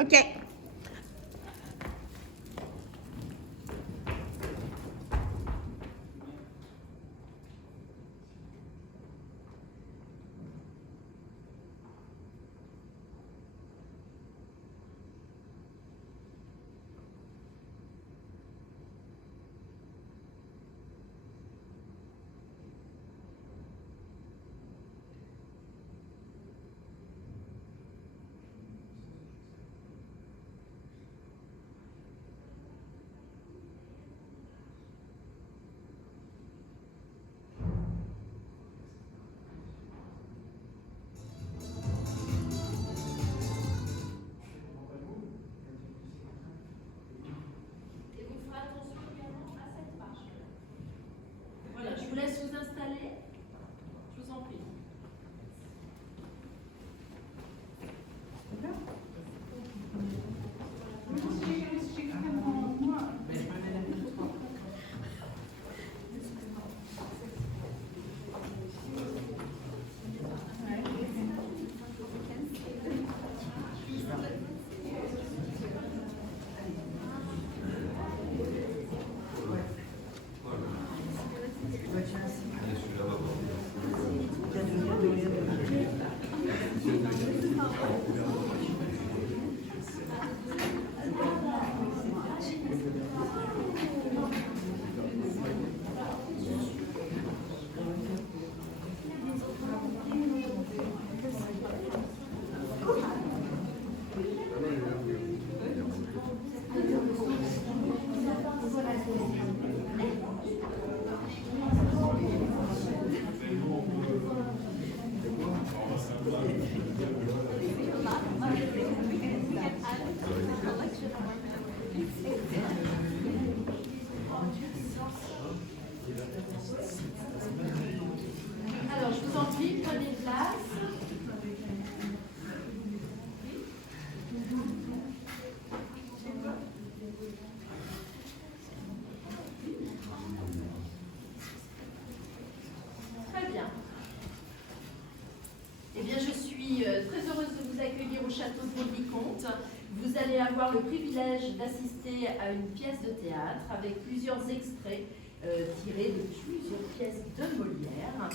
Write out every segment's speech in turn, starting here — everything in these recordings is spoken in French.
Ok. Je vous laisse vous installer. Je vous en prie. Alors, je vous en prie, prenez place. Très bien. Eh bien, je suis très heureuse de vous accueillir au château de Vaux-le-Vicomte. Vous allez avoir le privilège d'assister à une pièce de théâtre avec plusieurs extraits tirés de plusieurs pièces de Molière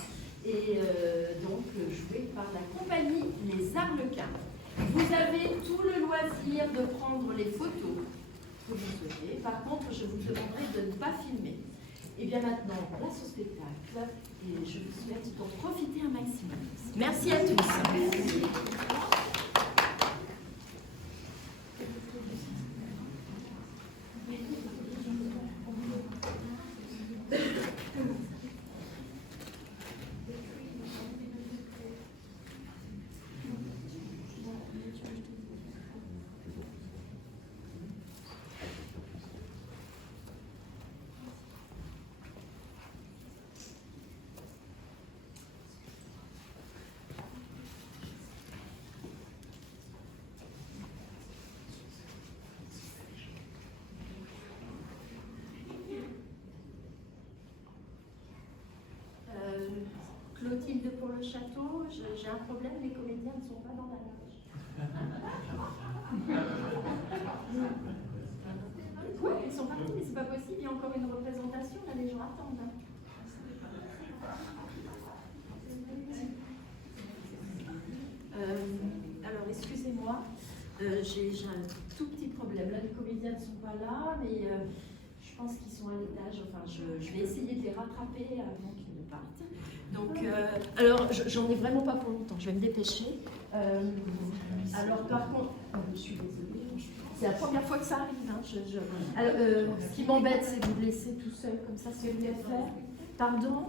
et donc jouées par la compagnie Les Arlequins. Vous avez tout le loisir de prendre les photos que vous souhaitez. Par contre, je vous demanderai de ne pas filmer. Et bien maintenant, place au spectacle et je vous souhaite d'en profiter un maximum. Merci à tous. Clotilde pour le château, j'ai un problème, les comédiens ne sont pas dans la loge. Oui, ils sont partis, mais c'est pas possible, il y a encore une représentation, là les gens attendent. Alors, excusez-moi, j'ai un tout petit problème. Là, les comédiens ne sont pas là, mais je pense qu'ils sont à l'étage. Enfin, je vais essayer de les rattraper avant qu'ils ne partent. Donc, alors, j'en ai vraiment pas pour longtemps. Je vais me dépêcher. Alors, par contre, je suis désolée. C'est la première fois que ça arrive. Hein. Alors, ce qui m'embête, c'est de vous laisser tout seul comme ça, ce que vous voulez faire. Pardon?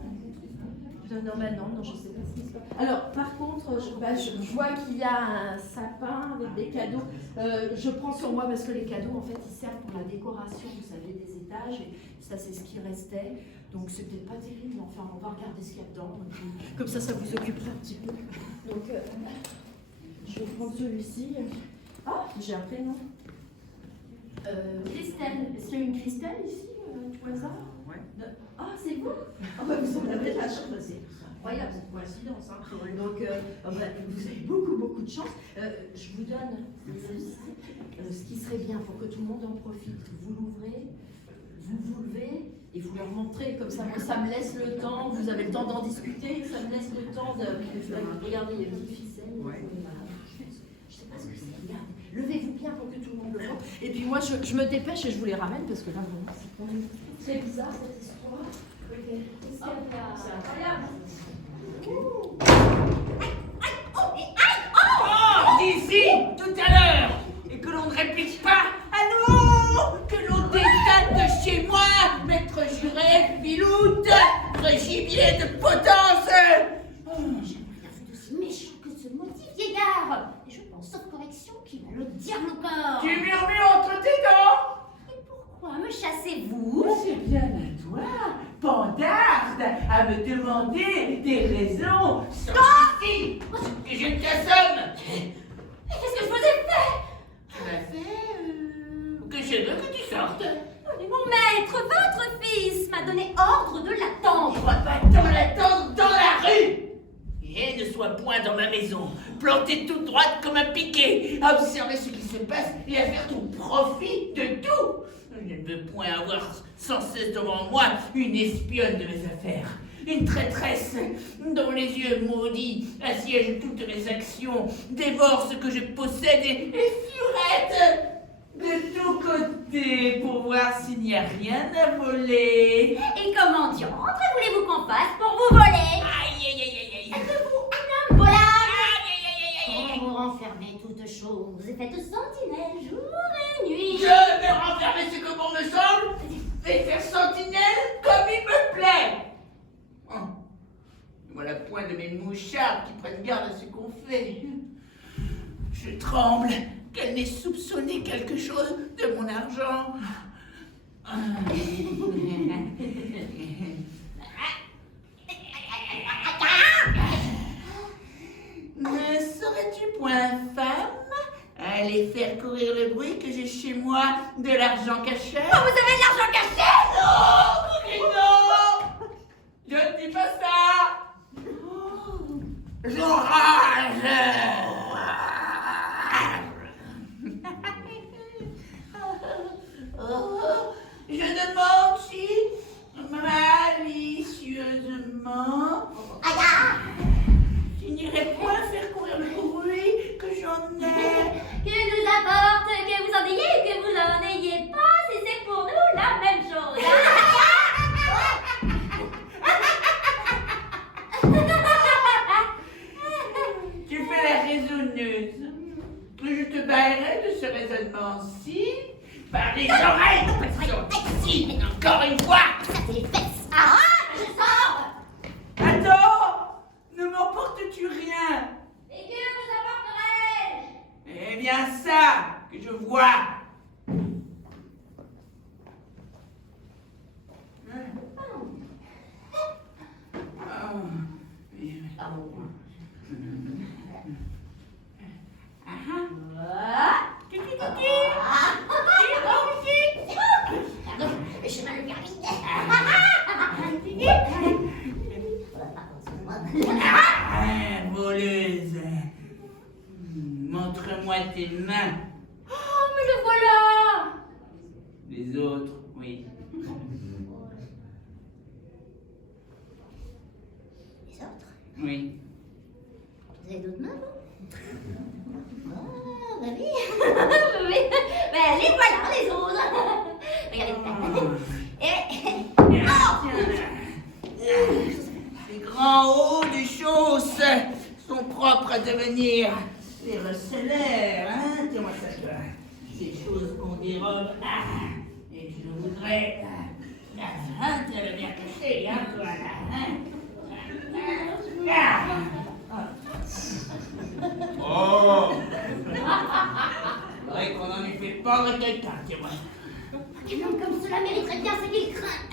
Non, je sais pas ce qui se passe. Alors, par contre, je vois qu'il y a un sapin avec des cadeaux. Je prends sur moi parce que les cadeaux, en fait, ils servent pour la décoration, vous savez, des étages. Et ça, c'est ce qui restait. Donc, c'est peut-être pas terrible, mais enfin, on va regarder ce qu'il y a dedans. Comme ça vous occupera un petit peu. Donc, je vais prendre celui-ci. Ah, j'ai un prénom. Christelle. Est-ce qu'il y a une Christelle ici, tout hasard? Ouais. Ah, c'est vous? Ah, bah, vous en avez la chance, c'est incroyable cette coïncidence. Hein. Donc, vous avez beaucoup de chance. Je vous donne ceci. serait bien pour que tout le monde en profite. Vous l'ouvrez, vous levez et vous leur montrez. Comme ça, moi, ça me laisse le temps. Vous avez le temps d'en discuter. Ça me laisse le temps de... Regardez, il y a une petite ficelle. Ouais. Je sais pas ce que c'est. Regardez. Levez-vous bien pour que tout le monde le voit. Et puis moi, je me dépêche et je vous les ramène parce que là, vraiment, c'est bizarre cette histoire. C'est incroyable. Oh, d'ici, tout à l'heure, et que l'on ne réplique pas, allô, que l'on détale de chez moi, maître juré, filoute, vrai gibier de potence. J'ai rien vu d'aussi méchant que ce maudit vieillard. Et je pense, sauf correction, qu'il a le diable au corps. Tu murmures entre tes dents. Et pourquoi me chassez-vous? C'est bien à toi, pandarde, à me demander des raisons sans ici, que je t'assomme. Mais qu'est-ce que je vous ai fait? Tu m'as fait que je veux que tu sortes. Mais mon maître, votre fils, m'a donné ordre de On l'attendre. va pas t'en l'attendre dans la rue. Et ne sois point dans ma maison, plantée toute droite comme un piquet, à observer ce qui se passe et à faire ton profit de tout. Je ne veux point avoir sans cesse devant moi une espionne de mes affaires, une traîtresse dont les yeux maudits assiègent toutes mes actions, dévorent ce que je possède et furette de tous côtés pour voir s'il n'y a rien à voler. Et comment diantre voulez-vous qu'on fasse pour vous voler? Aïe, aïe, aïe, aïe, aïe. Êtes-vous un homme volable? Aïe, aïe, aïe, aïe, aïe, aïe. Vous renfermez toutes choses et faites sentinelle jour et nuit. Je vais renfermer ce que bon me semble et faire sentinelle comme il me plaît. Oh. Moi la pointe de mes mouchards qui prennent garde à ce qu'on fait. Je tremble qu'elle n'ait soupçonné quelque chose de mon argent. Ne serais-tu point femme à aller faire courir le bruit que j'ai chez moi de l'argent caché? Oh, vous avez de l'argent caché? Non, Coquino! Je ne dis pas ça! J'enrage! Oh, je demande si malicieusement tu n'irais point faire courir le bruit que j'en ai. Que nous apporte que vous en ayez ou que vous en ayez pas, si c'est pour nous la même chose. Tu fais la raisonneuse. Je te baillerai de ce raisonnement-ci par les oreilles. Sorti, encore une fois. Ça c'est les fesses. Ah, je sors. Attends, ne m'emportes-tu rien? Et que vous apporterai-je? Eh bien ça que je vois. Le chemin le permis. Voleuse. Montre-moi tes mains. Oh, mais le voilà. Les autres, oui. Les autres? Oui. Vous avez d'autres mains, vous? Ah, bah oui. Oui. Bah, les voilà, les autres. Regardez. Les grands hauts des choses sont propres à devenir les recelaires, hein? Tiens-moi ça, toi. Ces choses qu'on dérobe, et je voudrais, tu l'as bien caché, hein, toi, là, hein? Oh! Faudrait qu'on en ait fait pendre quelqu'un, tiens-moi. Un homme comme cela mériterait bien ce qu'il craint.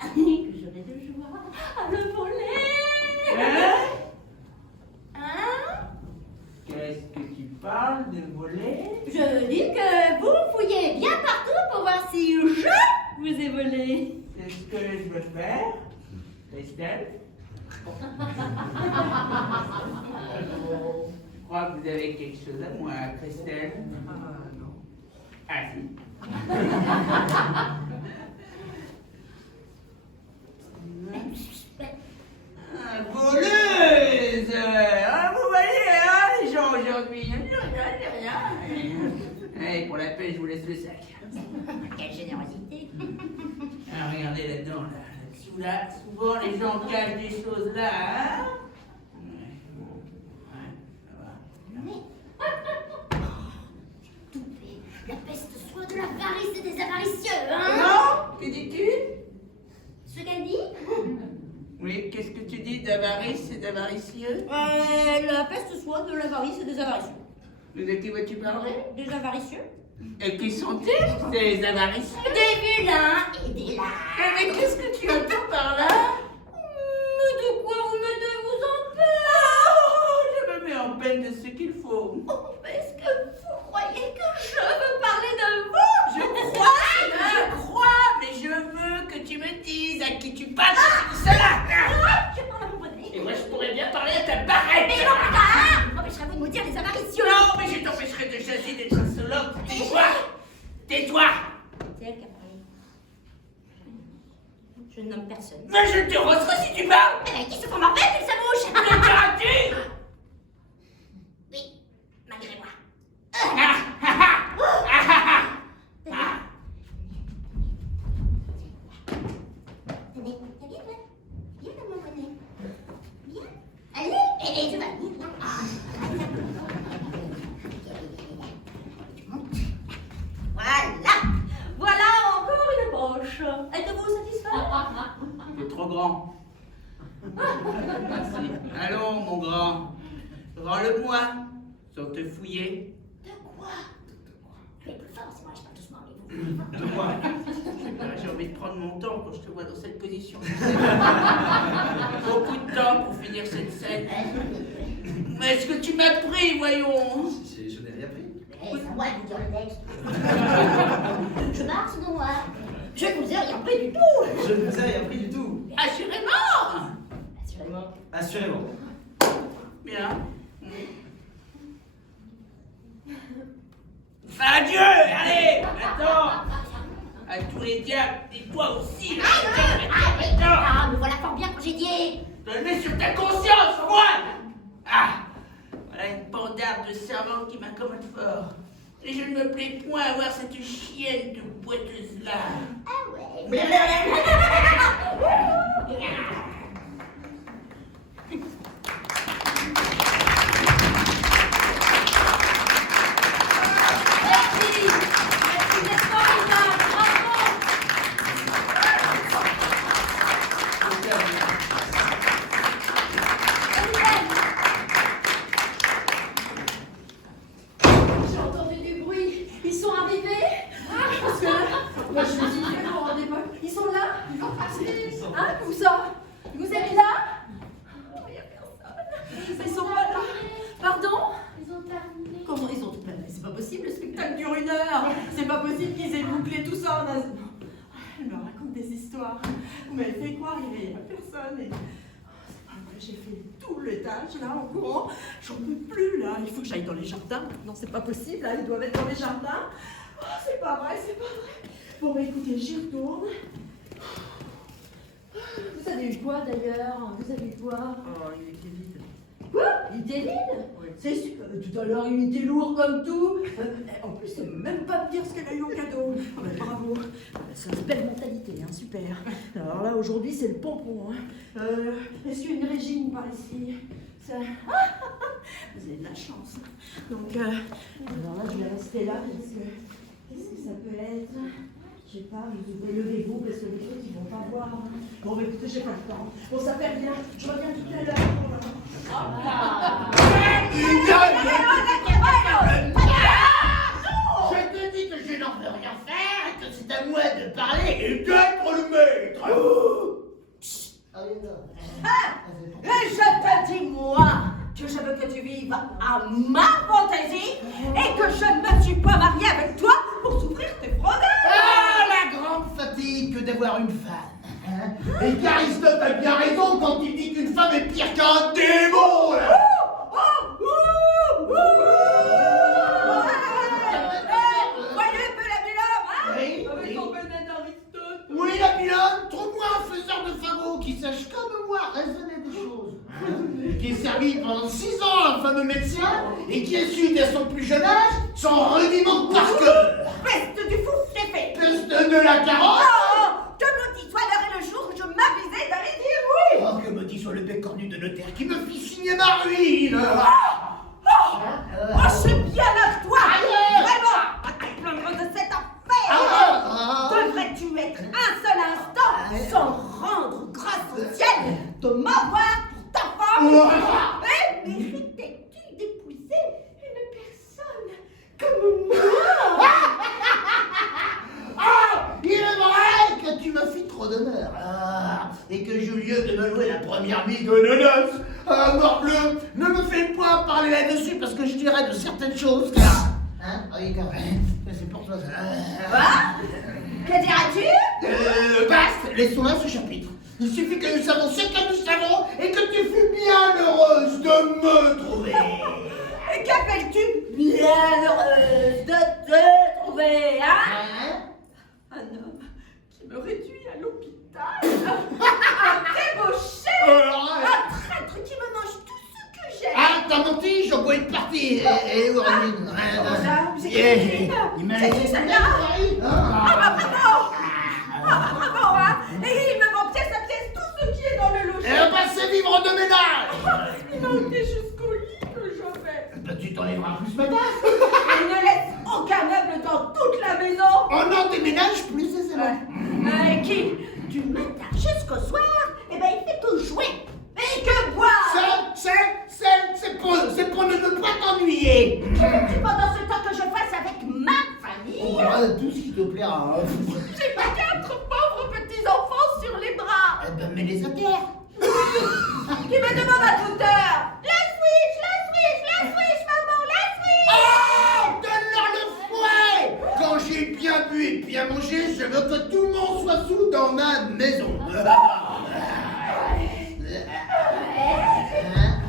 Que j'aurais de joie à le voler. Hein? Hein? Qu'est-ce que tu parles de voler? Je dis que vous fouillez bien partout pour voir si je vous ai volé. C'est ce que je veux faire, Estelle. Je crois que vous avez quelque chose à moi, Christelle. Ah non. Ah si. Voleuse! Ah, vous voyez, hein, les gens aujourd'hui. Rien. Allez, pour la paix, je vous laisse le sac. Quelle générosité. Ah, regardez là-dedans, là. Là-dessous, là. Souvent, les gens cachent des choses là, hein. Ouais, ça va. Mais... Tout fait. La peste soit de l'avarice et des avaricieux, hein? Non? Que dis-tu? Ce qu'elle dit? Oui, qu'est-ce que tu dis d'avarice et d'avaricieux? La peste soit de l'avarice et des avaricieux. De qui vas-tu parler? Des avaricieux? Et qui sont-ils, ces avaricieux? Des vilains et des lâches. Mais qu'est-ce que tu entends par là? Mais de quoi vous mettez-vous en peine? Oh, je me mets en peine de ce qu'il faut. Oh, est-ce que vous croyez que je veux parler de vous? Je crois, mais je veux que tu me dises à qui tu parles de cela. Je parle à mon bonnet. Et moi, je pourrais bien parler à ta barrette. Mais non, putain! M'empêcherez-vous de me dire les avaricieux? Non, mais je t'empêcherai de chasser d'être insolente. Tais-toi. Tais-toi. C'est elle qui a parlé. Je ne nomme personne. Mais je te rosserai si tu parles. Mais qui se prend ma pète, sa bouche? Que diras-tu? Oui, malgré moi. Ah, ah, ah. Ah, ah, ah. Tenez, viens, toi. Viens dans mon bonnet. Viens. Allez, et tu vas venir là. Voilà. Voilà encore une poche. Êtes-vous satisfait? C'est trop grand. Merci. Allons, mon grand. Rends-le-moi, sans te fouiller. De quoi? Fais plus fort, c'est moi, je parle doucement, mais vous. De quoi? J'ai envie de prendre mon temps quand je te vois dans cette position. Beaucoup de temps pour finir cette scène. Mais est-ce que tu m'as pris, voyons? Je n'ai rien pris. Eh, c'est à moi de vous dire le texte. Je marche dans moi. Je ne vous ai rien pris du tout. Je ne vous ai rien pris du tout. Assurément. Assurément. Assurément. Bien. Adieu, allez, attends. À tous les diables, et toi aussi. Attends. Ah, me voilà fort bien congédié. Je le mets sur ta conscience, moi. Ah, voilà une bandarde de servante qui m'accommode fort. Et je ne me plais point à voir cette chienne de boiteuse-là. Ah ouais. Merci. Merci d'être formidable. J'ai entendu du bruit. Ils sont arrivés. Parce que moi je me suis dit, vous vous rendez pas. Ils sont là. Ils ont passé. Hein, où ça? Vous êtes là? Oh, il n'y a personne. Ils sont pas là. Pardon? Ils ont terminé. Comment ils ont... Ben, c'est pas possible, le spectacle dure 1 heure. C'est pas possible qu'ils aient bouclé tout ça en un... Elle me raconte des histoires. Vous m'avez fait croire, il n'y a personne. Et... Oh, c'est pas vrai, j'ai fait tout l'étage là en courant. J'en peux plus là. Il faut que j'aille dans les jardins. Non, c'est pas possible là. Ils doivent être dans les jardins. Oh, c'est pas vrai, c'est pas vrai. Bon, bah écoutez, j'y retourne. Vous avez eu quoi d'ailleurs? Vous avez eu quoi? Oh, il était vide. Quoi? Il était vide? Oui. C'est super. Tout à l'heure, il était lourd comme tout. En plus, elle ne veut même pas me dire ce qu'elle a eu en cadeau. Ah ben, bravo. C'est une belle mentalité, hein, super. Alors là, aujourd'hui, c'est le pompon. Hein. Est-ce qu'il y a une régime par ici? Ça... Vous avez de la chance. Donc, alors là, je vais rester là parce que... Qu'est-ce que ça peut être? Je sais pas, vous levez-vous parce que les autres, ils vont pas voir. Bon, bah écoutez, j'ai pas le temps. Bon, ça fait rien. Je reviens tout à l'heure. Je te dis que je n'en veux rien faire et que c'est à moi de parler et d'être le maître. Et je te dis, moi, que je veux que tu vives à ma fantaisie et que je ne me suis pas mariée avec toi pour souffrir tes fraudeurs. Ah, la grande fatigue que d'avoir une femme. Hein? Et qu'Aristote a bien raison quand il dit qu'une femme est pire qu'un démon. Là. Voyez, mari pendant 6 ans, un fameux médecin, et qui a su dès son plus jeune âge son rudiment par cœur. Peste du fou, c'est fait. Peste de la carotte. Oh, que maudit soit l'heure et le jour où je m'avisais d'aller dire oui. Oh, que maudit soit le bec cornu de notaire qui me fit signer ma ruine. Oh, je suis bien à toi. Vraiment, à te plaindre de cette affaire. Devrais-tu être un seul instant sans rendre grâce au ciel de m'avoir pour ta femme? Et méritais-tu d'épouser une personne comme moi? Ah, il est vrai que tu me fis trop d'honneur. Et que j'eus lieu de me louer la première nuit de noces. Morbleu, ne me fais pas parler là-dessus parce que je dirais de certaines choses. Hein? Oui, quand même. C'est pour toi ça. Que diras-tu? Basta, laissons là ce chapitre. Il suffit que nous savons ce que nous savons et que tu fus bien heureuse de me trouver. Et qu'appelles-tu bien heureuse de te trouver, hein? Un homme qui me réduit à l'hôpital, un débauché, un traître qui me mange tout ce que j'ai. Ah, t'as menti, j'en bois une partie. Et où il m'a C'est qui celle-là? Ah bah bravo, hein. Et il m'a vend pièce à pièce tout ce qui est dans le logis. Et on va se vivre de ménage. Il m'a ôté jusqu'au lit que j'avais. Bah, tu t'enlèveras plus ma tasse. Il ne laisse aucun meuble dans toute la maison. On en déménage plus aisément. Et qui, du matin jusqu'au soir, eh ben il fait que jouer. Et que boire. C'est pour ne pas t'ennuyer. Que veux-tu pendant ce temps que je fasse avec ma famille? Tout ce qui te plaira. J'ai pas 4 pauvres petits-enfants sur les bras. Eh ben, mets-les à terre. Qui me demandent à toute heure. La switch, maman, la switch. Oh, donne-leur le fouet. Quand j'ai bien bu et bien mangé, je veux que tout le monde soit sous dans ma maison.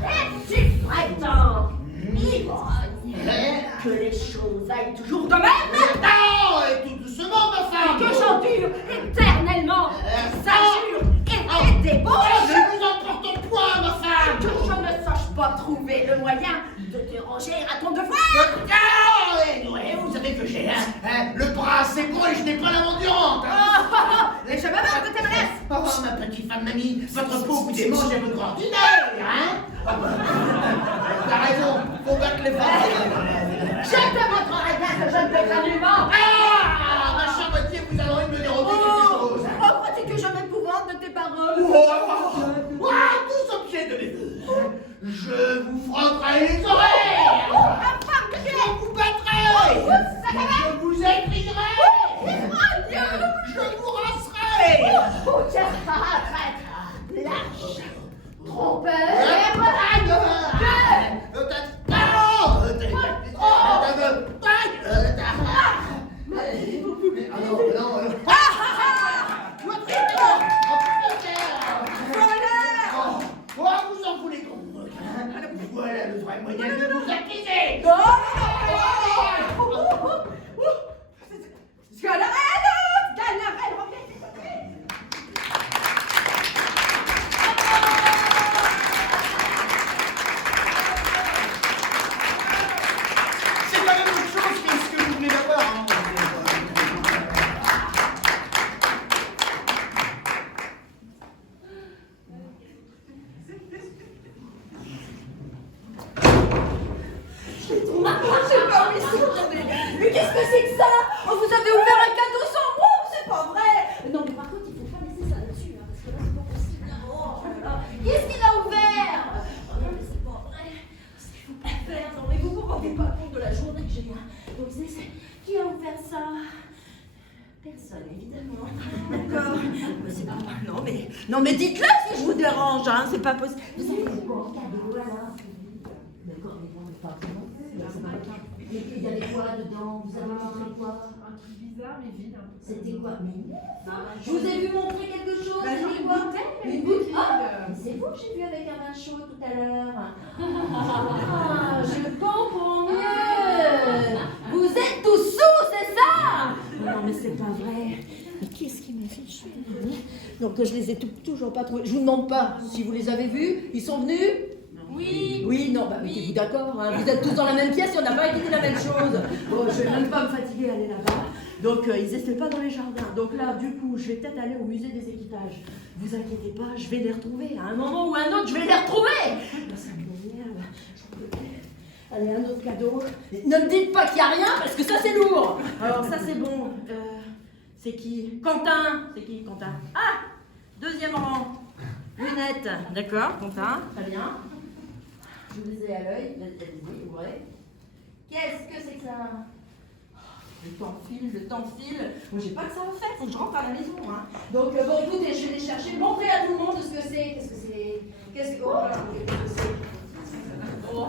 Es-tu prétends, ivrogne, que les choses aillent toujours de même? Non, et tout doucement, ma femme. Que j'endure éternellement, ça jure et des débauches, Je nous emporte point, ma femme. que je ne sache pas trouver le moyen de te ranger à ton devoir. Ouais, vous savez que j'ai le bras assez gros et je n'ai pas la mendurante. Et je me marre de tes menaces. Oh, ma petite femme mamie, votre peau vous démange à votre ordinaire, hein? T'as raison, faut battre les femmes. Je te montrerai bien que je ne te crains nullement. Ah, ma chère moitié, vous avez envie de me dérober quelque chose. Crois-tu que je m'épouvante de tes paroles? Tous au pied de mes vœux. Je vous frotterai les oreilles. Femme que tu es. Je vous battrai. Je vous écrirai. Ivrogne. Je vous rasserai. Oh, tiens, traître, lâche, trompeur, vous en voulez donc. Voilà le vrai moyen de vous accuser. Gagne la reine, reviens, s'il te plaît. C'est pas la même chose que ce que vous venez d'avoir. Hein. J'ai pas envie de retourner. Mais qu'est-ce que c'est que ça? Oh, vous avez ouvert un cadeau sans moi? C'est pas vrai. Non, mais par contre, il faut pas laisser ça là-dessus, hein, parce que là, c'est pas possible. Oh là là. Qu'est-ce qu'il a ouvert? Oh non, mais c'est pas vrai. C'est qu'il faut pas faire. Non, mais vous vous rendez pas compte de la journée que j'ai. Donc, qui a ouvert ça? Personne, évidemment. D'accord. Mais c'est pas mal. Non, mais dites-le si je vous dérange, hein. C'est pas possible. Vous avez fait quoi en cadeau, alors? D'accord, mais non, mais pas vraiment. Mais il y avait quoi dedans? Vous avez montré quoi? Un truc bizarre mais vide. C'était quoi? Mais je vous ai vu montrer quelque chose. C'était quoi? Une bouteille. Ah, vide. mais c'est vous que j'ai vu avec un vin chaud tout à l'heure. Ah, je comprends mieux. Vous êtes tous sous, c'est ça? Non, mais c'est pas vrai. Mais qu'est-ce qui m'a fait chier? Donc je les ai toujours pas trouvés. Je vous demande pas si vous les avez vus. Ils sont venus? Oui. Oui, non, bah mettez-vous d'accord, hein. Vous êtes tous dans la même pièce et on n'a pas écouté la même chose. Bon, je vais même pas me fatiguer à aller là-bas. Donc, ils essaient pas dans les jardins. Donc là, du coup, je vais peut-être aller au musée des équipages. Vous inquiétez pas, je vais les retrouver. À un moment ou à un autre, je vais les retrouver. Là, ça m'énerve. Allez, un autre cadeau. Ne me dites pas qu'il n'y a rien, parce que ça, c'est lourd. Alors, ça, c'est bon. C'est qui? Quentin. C'est qui, Quentin? Ah, deuxième rang. Lunettes. D'accord, Quentin. Très bien. Je vous ai à l'œil. Allez-y, ouvrez. Qu'est-ce que c'est que ça? Le temps file. Moi, j'ai pas que ça à faire, faut que je rentre à la maison. Hein. Donc, bon, écoutez, je vais les chercher. Montrez à tout le monde ce que c'est. Qu'est-ce que c'est? Qu'est-ce que c'est? Oh.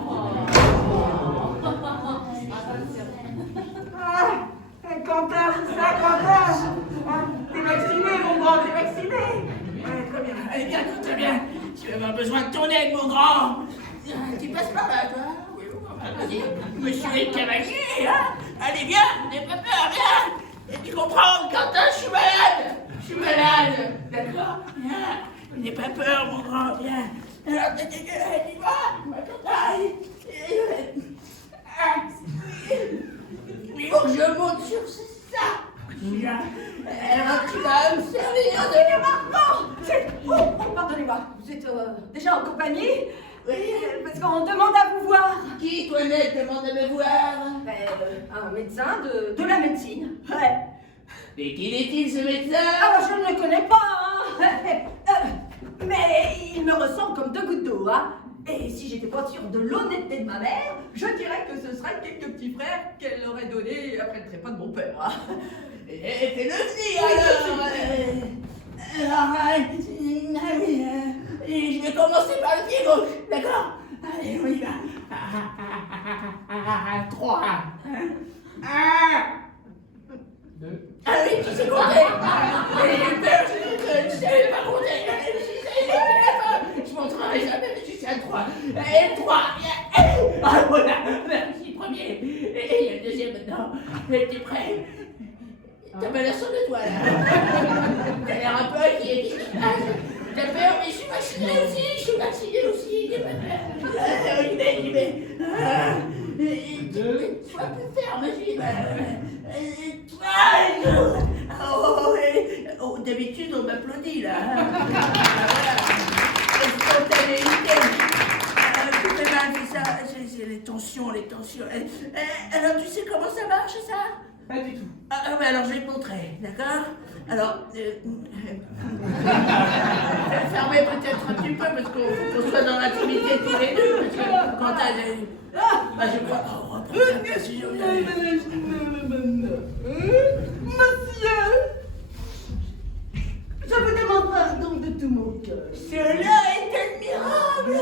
Quentin, c'est ça, Quentin. T'es vacciné, mon grand, t'es vacciné. Très bien. Allez, bien, très bien. Tu vas avoir besoin de ton aide, mon grand. Tu passes par là, toi. Oui, vas-y. Monsieur le cavalier, hein. Allez, viens, n'aie pas peur, viens. Et tu comprends, Quentin, je suis malade. D'accord? Viens. N'aie pas peur, mon grand, viens. Alors, tu vas, Quentin. Il faut que je monte sur ça. Alors, tu vas me servir de... Pardonnez-moi, vous êtes déjà en compagnie? Oui. Parce qu'on demande à vous voir. Qui connaît demande à me voir? Un médecin de la médecine. Ouais. Et qui est-il, ce médecin? Alors, je ne le connais pas, hein. Mais il me ressemble comme deux gouttes d'eau, hein. Et si j'étais pas sûre de l'honnêteté de ma mère, je dirais que ce serait quelques petits frères qu'elle aurait donnés après le trépas de mon père. Hein. Et fais-le venir, alors. Je vais commencer par le pied gauche, d'accord? Allez, on y va. 3. 1. 2. Ah oui, tu sais compter. J'ai eu peur, je savais pas compter. Je montrerai jamais, mais je suis à 3. Et 3. Ah voilà, merci, premier. Et il y a le deuxième maintenant. Mais t'es prêt? T'as pas l'air sûr de toi, là. T'as l'air un peu inquiet. T'as peur, mais je suis vacciné aussi. T'as pas peur. J'y vais. Sois plus ferme, j'y vais. Oh, d'habitude, on m'applaudit, là. Spontanéité. C'est ça, c'est les tensions. Alors, tu sais comment ça marche, ça? Pas du tout. Ah, bah alors je vais te montrer, d'accord? Alors, fermez peut-être un petit peu parce qu'on soit dans l'intimité tous les deux. Parce que quand t'as bah, je crois. Monsieur, je vous demande pardon de tout mon cœur. Cela est admirable!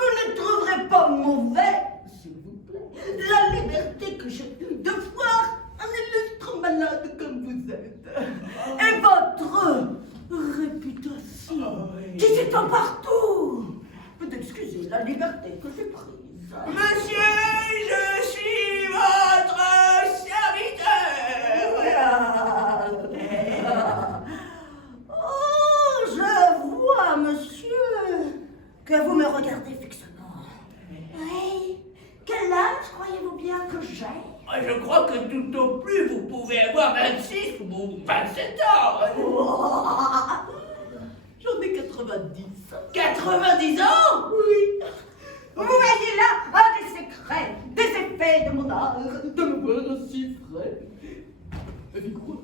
Vous ne trouverez pas mauvais, s'il vous plaît, la liberté que j'ai eue de voir un illustre malade comme vous êtes. Et votre réputation qui s'étend partout. Vous excusez la liberté que j'ai prise. Monsieur, je suis votre serviteur! Voilà. Oh, je vois, monsieur, que vous me regardez fixement. Oui. Quel âge croyez-vous bien que j'ai? Je crois que tout au plus vous pouvez avoir 26 ou 27 ans! J'en ai 90. 90 ans? Oui. Vous voyez là un des secrets, des effets de mon âge, de me voir aussi frais. Et quoi?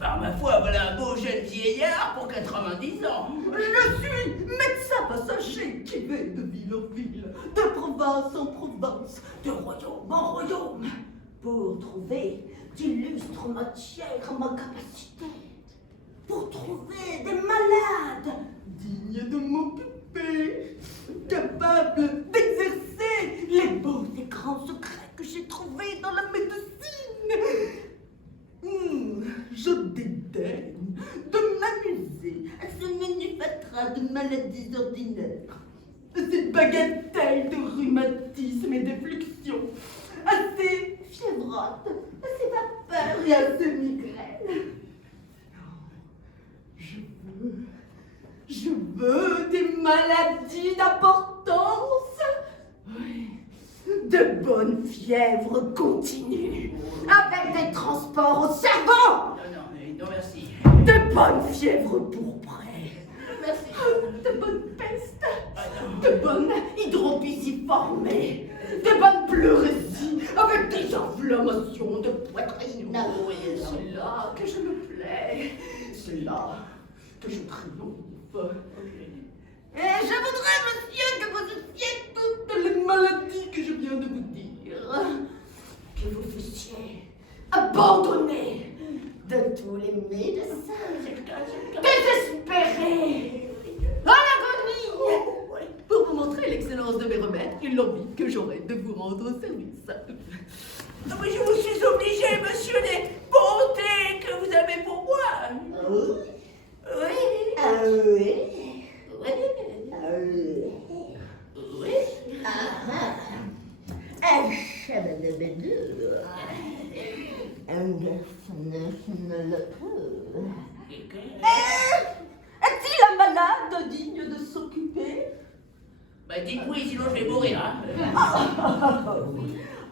Par ma foi, voilà un beau jeune vieillard pour 90 ans. Je suis médecin passager qui vais de ville en ville, de province en province, de royaume en royaume, pour trouver d'illustres matières à ma capacité, pour trouver des malades dignes de m'occuper, capables d'exercer les beaux et grands secrets que j'ai trouvés dans la médecine. Je dédaigne de m'amuser à ce manufactrat de maladies ordinaires, à ces bagatelles de rhumatisme et d'effluxion, à ces fièvrottes, à ces vapeurs et à ces migraines. Je veux des maladies d'importance fièvre continue, avec des transports au cerveau, Non, merci. de bonnes fièvres pourprées, Merci. de bonnes pestes, de bonnes hydropisiformées, de bonnes pleurésies, avec des inflammations de poitrine. Non. Oui, c'est là que je me plais, c'est là que je triomphe. Et je voudrais, monsieur, que vous fassiez toutes les maladies que je viens de vous dire. Que vous fussiez abandonné de tous les médecins, désespérés, à l'agonie, pour vous montrer l'excellence de mes remèdes et l'envie que j'aurais de vous rendre service. Non, mais je vous suis obligé, monsieur, des bontés que vous avez pour moi. Oui. Oui. Oui. Oui. Oui. Est-il un malade digne de s'occuper? Bah, dites oui, sinon je vais mourir, hein.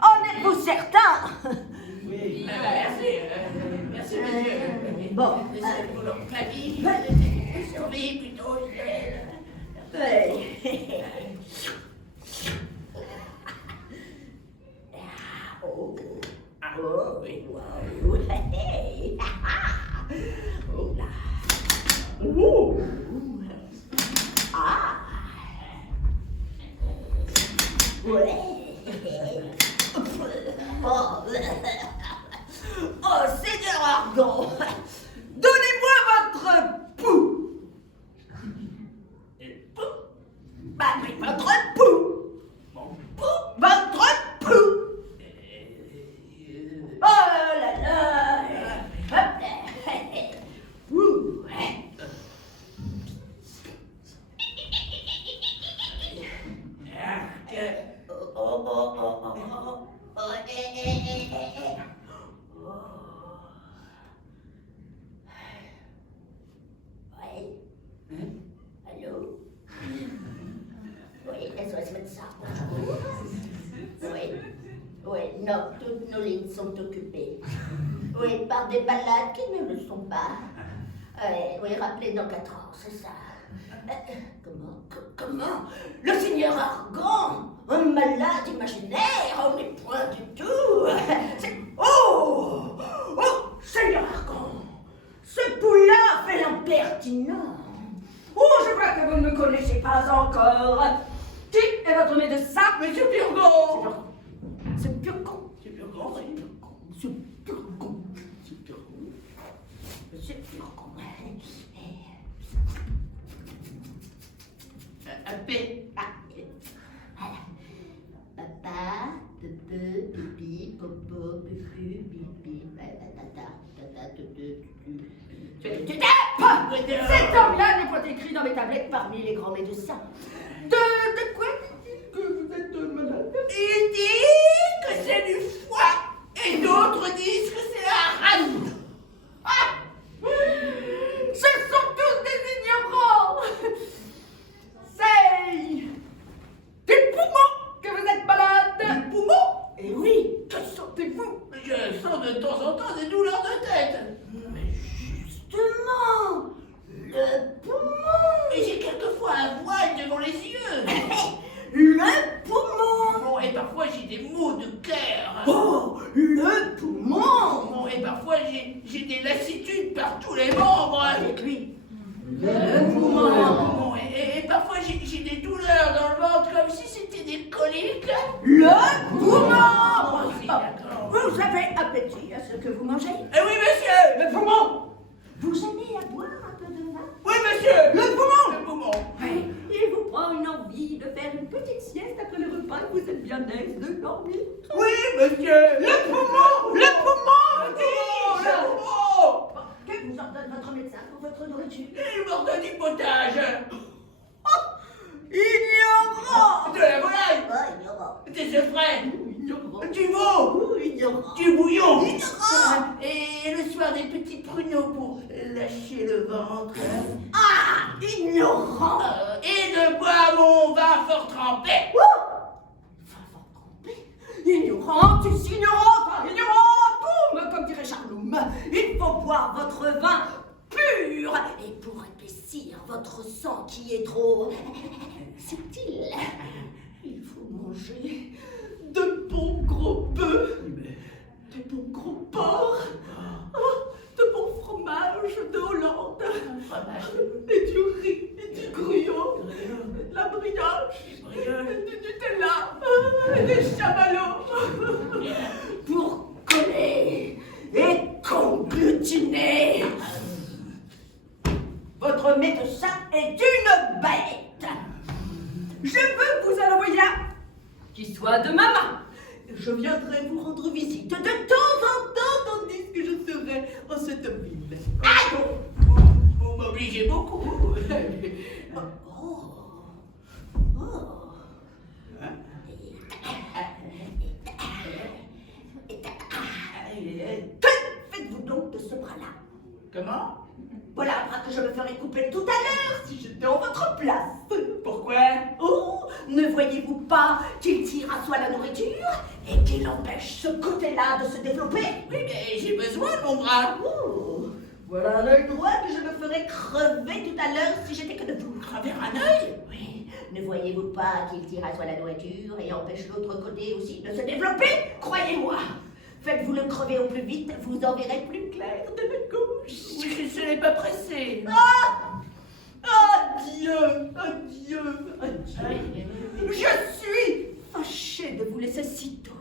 En êtes-vous certain? Oui. Merci. Merci, monsieur. Bon. C'est pour leur famille. Survie plutôt. Oh. Oh, oui. Ouais. Oh là. Oh. Ah. Ouais. Oh, Seigneur Argan, donnez-moi votre pouls. Bah oui, votre pouls. Bon. Votre pouls. Oh là là. Hop là. Ouh. Allô? Oui, SOS médecin, bonjour. Oui. Oui, non, toutes nos lignes sont occupées. Oui, par des malades qui ne le sont pas. Oui, rappelez dans 4 ans, c'est ça. Comment? Le Seigneur Argan? Un malade imaginaire? Oh, mais point du tout. Oh, Seigneur Argan, ce pouls-là fait l'impertinent. Oh, je crois que vous ne me connaissez pas encore. Qui est votre médecin? Monsieur Purgon. C'est Purgon. C'est Purgon, oui. C'est Purgon. C'est Purgon. C'est Purgon. P. Papa, pepe, pipi, popo, pupu, pipi, tata, tutu. Cet homme-là n'est pas écrit dans mes tablettes parmi les grands médecins. De quoi dit-il que vous êtes malade? Il dit que c'est du foie et d'autres disent que c'est la rate. Ce sont tous des ignorants. C'est des poumons que vous êtes malade. Des poumons? Et oui, que sentez-vous? Je sens de temps en temps des douleurs de tête. Justement, le poumon. Et j'ai quelquefois un voile devant les yeux. Le poumon. Bon, et parfois j'ai des maux de cœur. Oh, le poumon. Bon, et parfois j'ai des lassitudes par tous les membres. Avec lui. Le poumon. Bon, et parfois j'ai des douleurs dans le ventre comme si c'était des coliques. Le poumon. Bon, oui, d'accord. Vous avez appétit à ce que vous mangez? Eh oui, monsieur. Le poumon. Vous aimez à boire un peu de vin? Oui, monsieur. Le poumon. Le poumon. Oui, il vous prend une envie de faire une petite sieste après le repas et vous êtes bien aise de dormir. Oui, monsieur. Le poumon. Le poumon. Le poumon. Que vous ordonne votre médecin pour votre nourriture? Il m'ordonne du potage. Ignorant. De la volaille. Oh, ignorant. Des œufs frais. Ignorant. Du veau. Oh, ignorant. Du bouillon. Et le soir des petits pruneaux pour lâcher le ventre. Ah, ignorant. Et de boire mon vin fort trempé. Vin fort trempé. Ignorante, boum, comme dirait Charloum. Il faut boire votre vin pur. Et pour épaissir votre sang qui est trop subtil, il faut manger de bons gros bœufs, de bons gros porcs, de bons fromages de Hollande, et du riz, et du gruau, de la brioche, du Nutella, et des chamallows, pour coller et conglutiner. Votre médecin est une bête. Je veux vous envoyer là, qui soit de ma main. Je viendrai vous rendre visite de temps en temps, tandis que je serai en cette ville. Aïe! Vous m'obligez beaucoup. Que faites-vous donc de ce bras-là? Comment? Voilà un bras que je me ferais couper tout à l'heure si j'étais en votre place. Pourquoi? Oh, ne voyez-vous pas qu'il tire à soi la nourriture et qu'il empêche ce côté-là de se développer? Oui, mais j'ai besoin de mon bras. Oh, voilà un œil droit que je me ferais crever tout à l'heure si j'étais que de vous. Crever un œil? Oui, ne voyez-vous pas qu'il tire à soi la nourriture et empêche l'autre côté aussi de se développer? Croyez-moi, faites-vous le crever au plus vite, vous en verrez plus clair de la gauche. Oui, je n'ai pas pressé. Adieu, adieu, adieu. Je suis fâchée de vous laisser si tôt,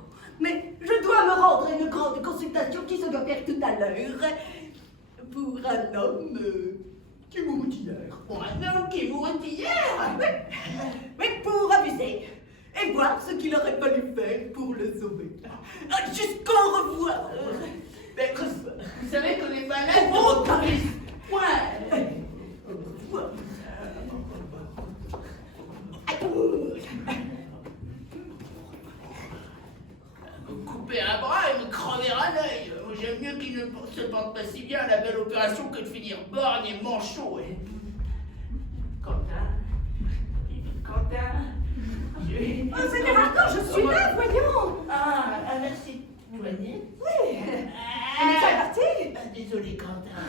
mais je dois me rendre à une grande consultation qui se doit faire tout à l'heure pour un homme qui mourut hier. Pour un homme qui mourut hier? Mais pour abuser et voir ce qu'il aurait fallu faire pour le sauver. Jusqu'au revoir. Mais vous savez qu'on est malade Oh, pour Paris. Ouais. Au revoir. Me couper un bras et me crever un œil. J'aime mieux qu'il ne se porte pas si bien à la belle opération que de finir borgne et manchot. Quentin. Oh, c'est Bérardin, je suis là, voyons. Ah, merci. Joignez. Oui. Ah, Le médecin est parti. désolé, Quentin.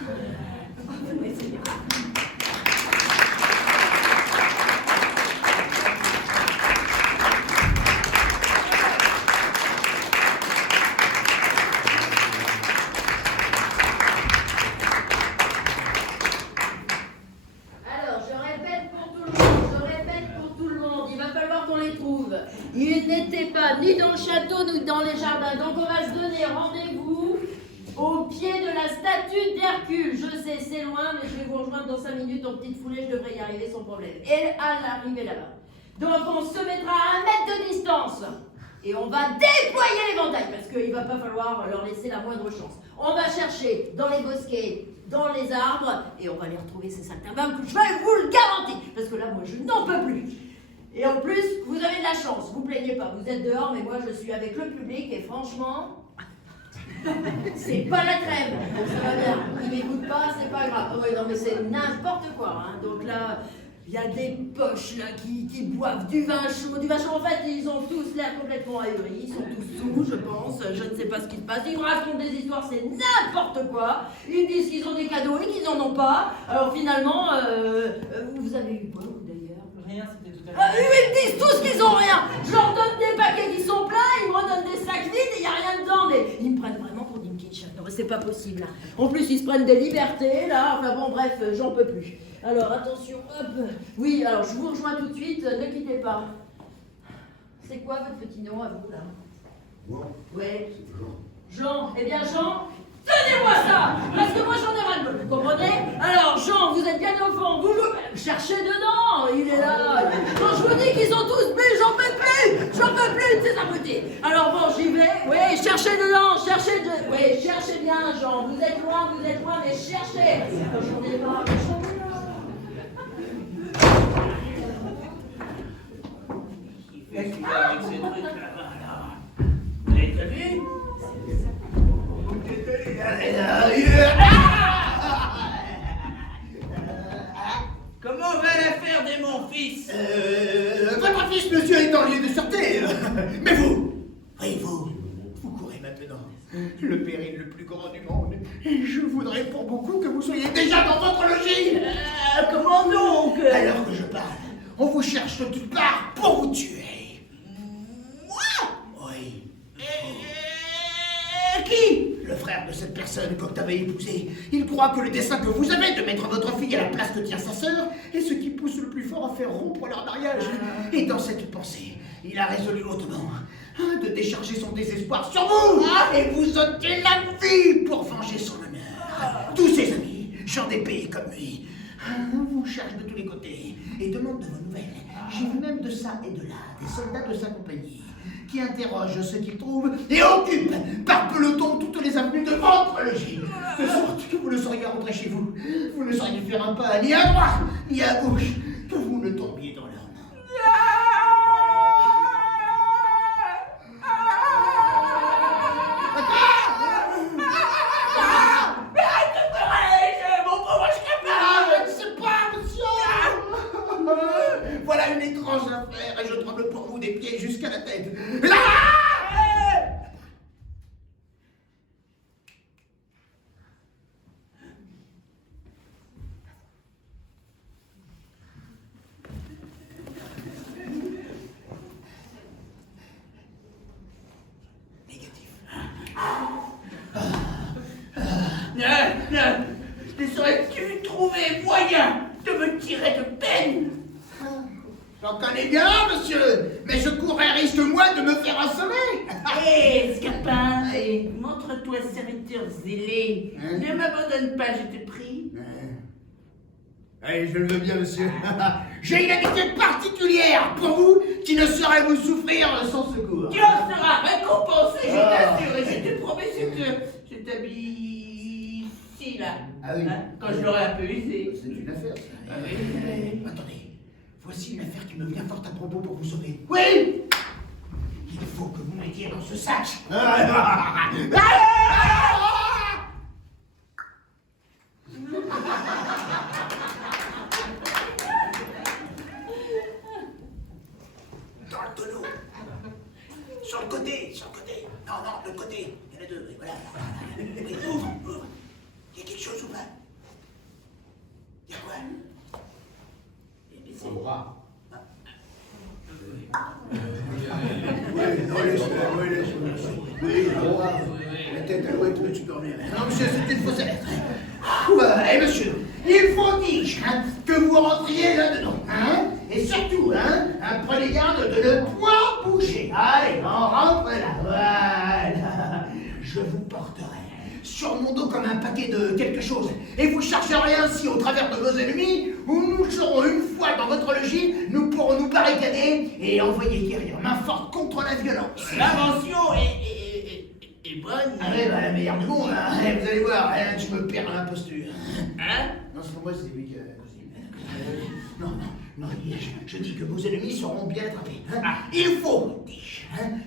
Oui, c'est bien. Alors, je répète pour tout le monde, il va falloir qu'on les trouve. Ils n'étaient pas ni dans le château ni dans les jardins, donc on va se donner rendez-vous au pied de la statue d'Hercule. Je sais, c'est loin, mais je vais vous rejoindre dans 5 minutes en petite foulée, je devrais y arriver sans problème. Et à l'arrivée là-bas. Donc on se mettra à 1 mètre de distance. Et on va déployer l'éventail, parce qu'il ne va pas falloir leur laisser la moindre chance. On va chercher dans les bosquets, dans les arbres, et on va les retrouver, ces saltimbanques, je vais vous le garantir. Parce que là, moi, je n'en peux plus. Et en plus, vous avez de la chance, vous plaignez pas, vous êtes dehors, mais moi, je suis avec le public, et franchement, c'est pas la trêve. Donc ça va bien. Ils m'écoutent pas, c'est pas grave. Oui, non, mais c'est n'importe quoi. Hein. Donc là, il y a des poches là qui boivent du vin chaud. Du vin chaud, en fait, ils ont tous l'air complètement ahuris. Ils sont tous sous, je pense. Je ne sais pas ce qui se passe. Ils me racontent des histoires, c'est n'importe quoi. Ils me disent qu'ils ont des cadeaux et qu'ils en ont pas. Alors finalement, vous avez eu quoi, vous, d'ailleurs? Rien, c'était tout à Ils me disent tous qu'ils ont rien. Je leur donne des paquets qui sont pleins, ils me redonnent des sacs vides et il n'y a rien dedans. Mais ils me prennent vraiment pour Dim Kitchen. Non, mais c'est pas possible. Là. En plus, ils se prennent des libertés, là. Enfin bon, bref, j'en peux plus. Alors, attention, hop. Oui, alors, je vous rejoins tout de suite. Ne quittez pas. C'est quoi votre petit nom à vous, là? Moi, Ouais. c'est Jean. Jean. Eh bien, Jean, donnez-moi ça. Parce que moi, j'en ai ras-le-bol. Vous comprenez? Alors, Jean, vous êtes bien au fond. Vous cherchez dedans. Il est là. Quand je vous dis qu'ils sont tous bleus, j'en peux plus. J'en peux plus de ces abrutis. Alors, bon, j'y vais. Oui, cherchez dedans. Oui, cherchez bien, Jean. Vous êtes loin, mais cherchez. J'en ai marre. Qu'est-ce qu'il y a avec ces trucs là-bas, là? Vous l'avez déjà vu? Comment va l'affaire de mon fils? Votre fils, monsieur, est en lieu de sûreté. Mais vous? Oui, vous. le péril le plus grand du monde. Et je voudrais pour beaucoup que vous soyez déjà dans votre logis. Comment donc? Alors que je parle, on vous cherche de toutes parts pour vous tuer. Moi? Oui. Qui? Le frère de cette personne qu'Octave a épousée. Il croit que le dessein que vous avez de mettre votre fille à la place que tient sa sœur est ce qui pousse le plus fort à faire rompre leur mariage. Et dans cette pensée, il a résolu hautement de décharger son désespoir sur vous et vous ôter la vie pour venger son honneur. Tous ses amis, gens des pays comme lui, vous cherchent de tous les côtés et demandent de vos nouvelles. J'ai vu même de ça et de là des soldats de sa compagnie qui interrogent ce qu'ils trouvent et occupent par peloton toutes les avenues de votre logis, de sorte que vous ne sauriez rentrer chez vous. Vous ne sauriez faire un pas ni à droite ni à gauche, que vous ne tombiez dans leurs mains. Voilà une étrange affaire et je tremble pour vous des pieds jusqu'à la tête. Là! Négatif. Ne saurais-tu trouver moyen de me tirer de peine? J'en connais bien, monsieur, mais je courrais risque, moi, de me faire assommer. Hé, Scapin, montre-toi serviteur zélé. Hein? Ne m'abandonne pas, je te prie. Allez, je le veux bien, monsieur. J'ai une amitié particulière pour vous qui ne saurait vous souffrir sans secours. Tu en seras récompensé, je t'assure, et je te promets que je t'habille ici, là. Ah oui. Hein, quand je l'aurai un peu usé. C'est une affaire, ça. Ah oui. Attendez, voici une affaire qui me vient fort à propos pour vous sauver. Oui! Il faut que vous mettiez dans ce sac. Dans le tonneau. Sur le côté. Non, le côté. Il y en a deux, oui, voilà. Oui, ouvre. Il y a quelque chose ou pas? Il y a quoi? Son bras. La tête allouée peut super bien. Non, monsieur, c'est une fausse alerte. Eh, monsieur, il faut dire que vous rentriez là-dedans. Et surtout, prenez garde de ne point bouger. Allez, on rentre là. Voilà. Je vous porterai sur mon dos comme un paquet de quelque chose. Et vous chargerez ainsi au travers de vos ennemis, où nous serons une fois dans votre logis, nous pourrons nous barricader et envoyer guérir main forte contre la violence. L'invention est bonne. Ah ouais, la meilleure du monde, vous allez voir, tu me perds dans l'imposture. Hein? Non, c'est pour moi, c'est lui qui a non, je dis que vos ennemis seront bien attrapés. Il faut,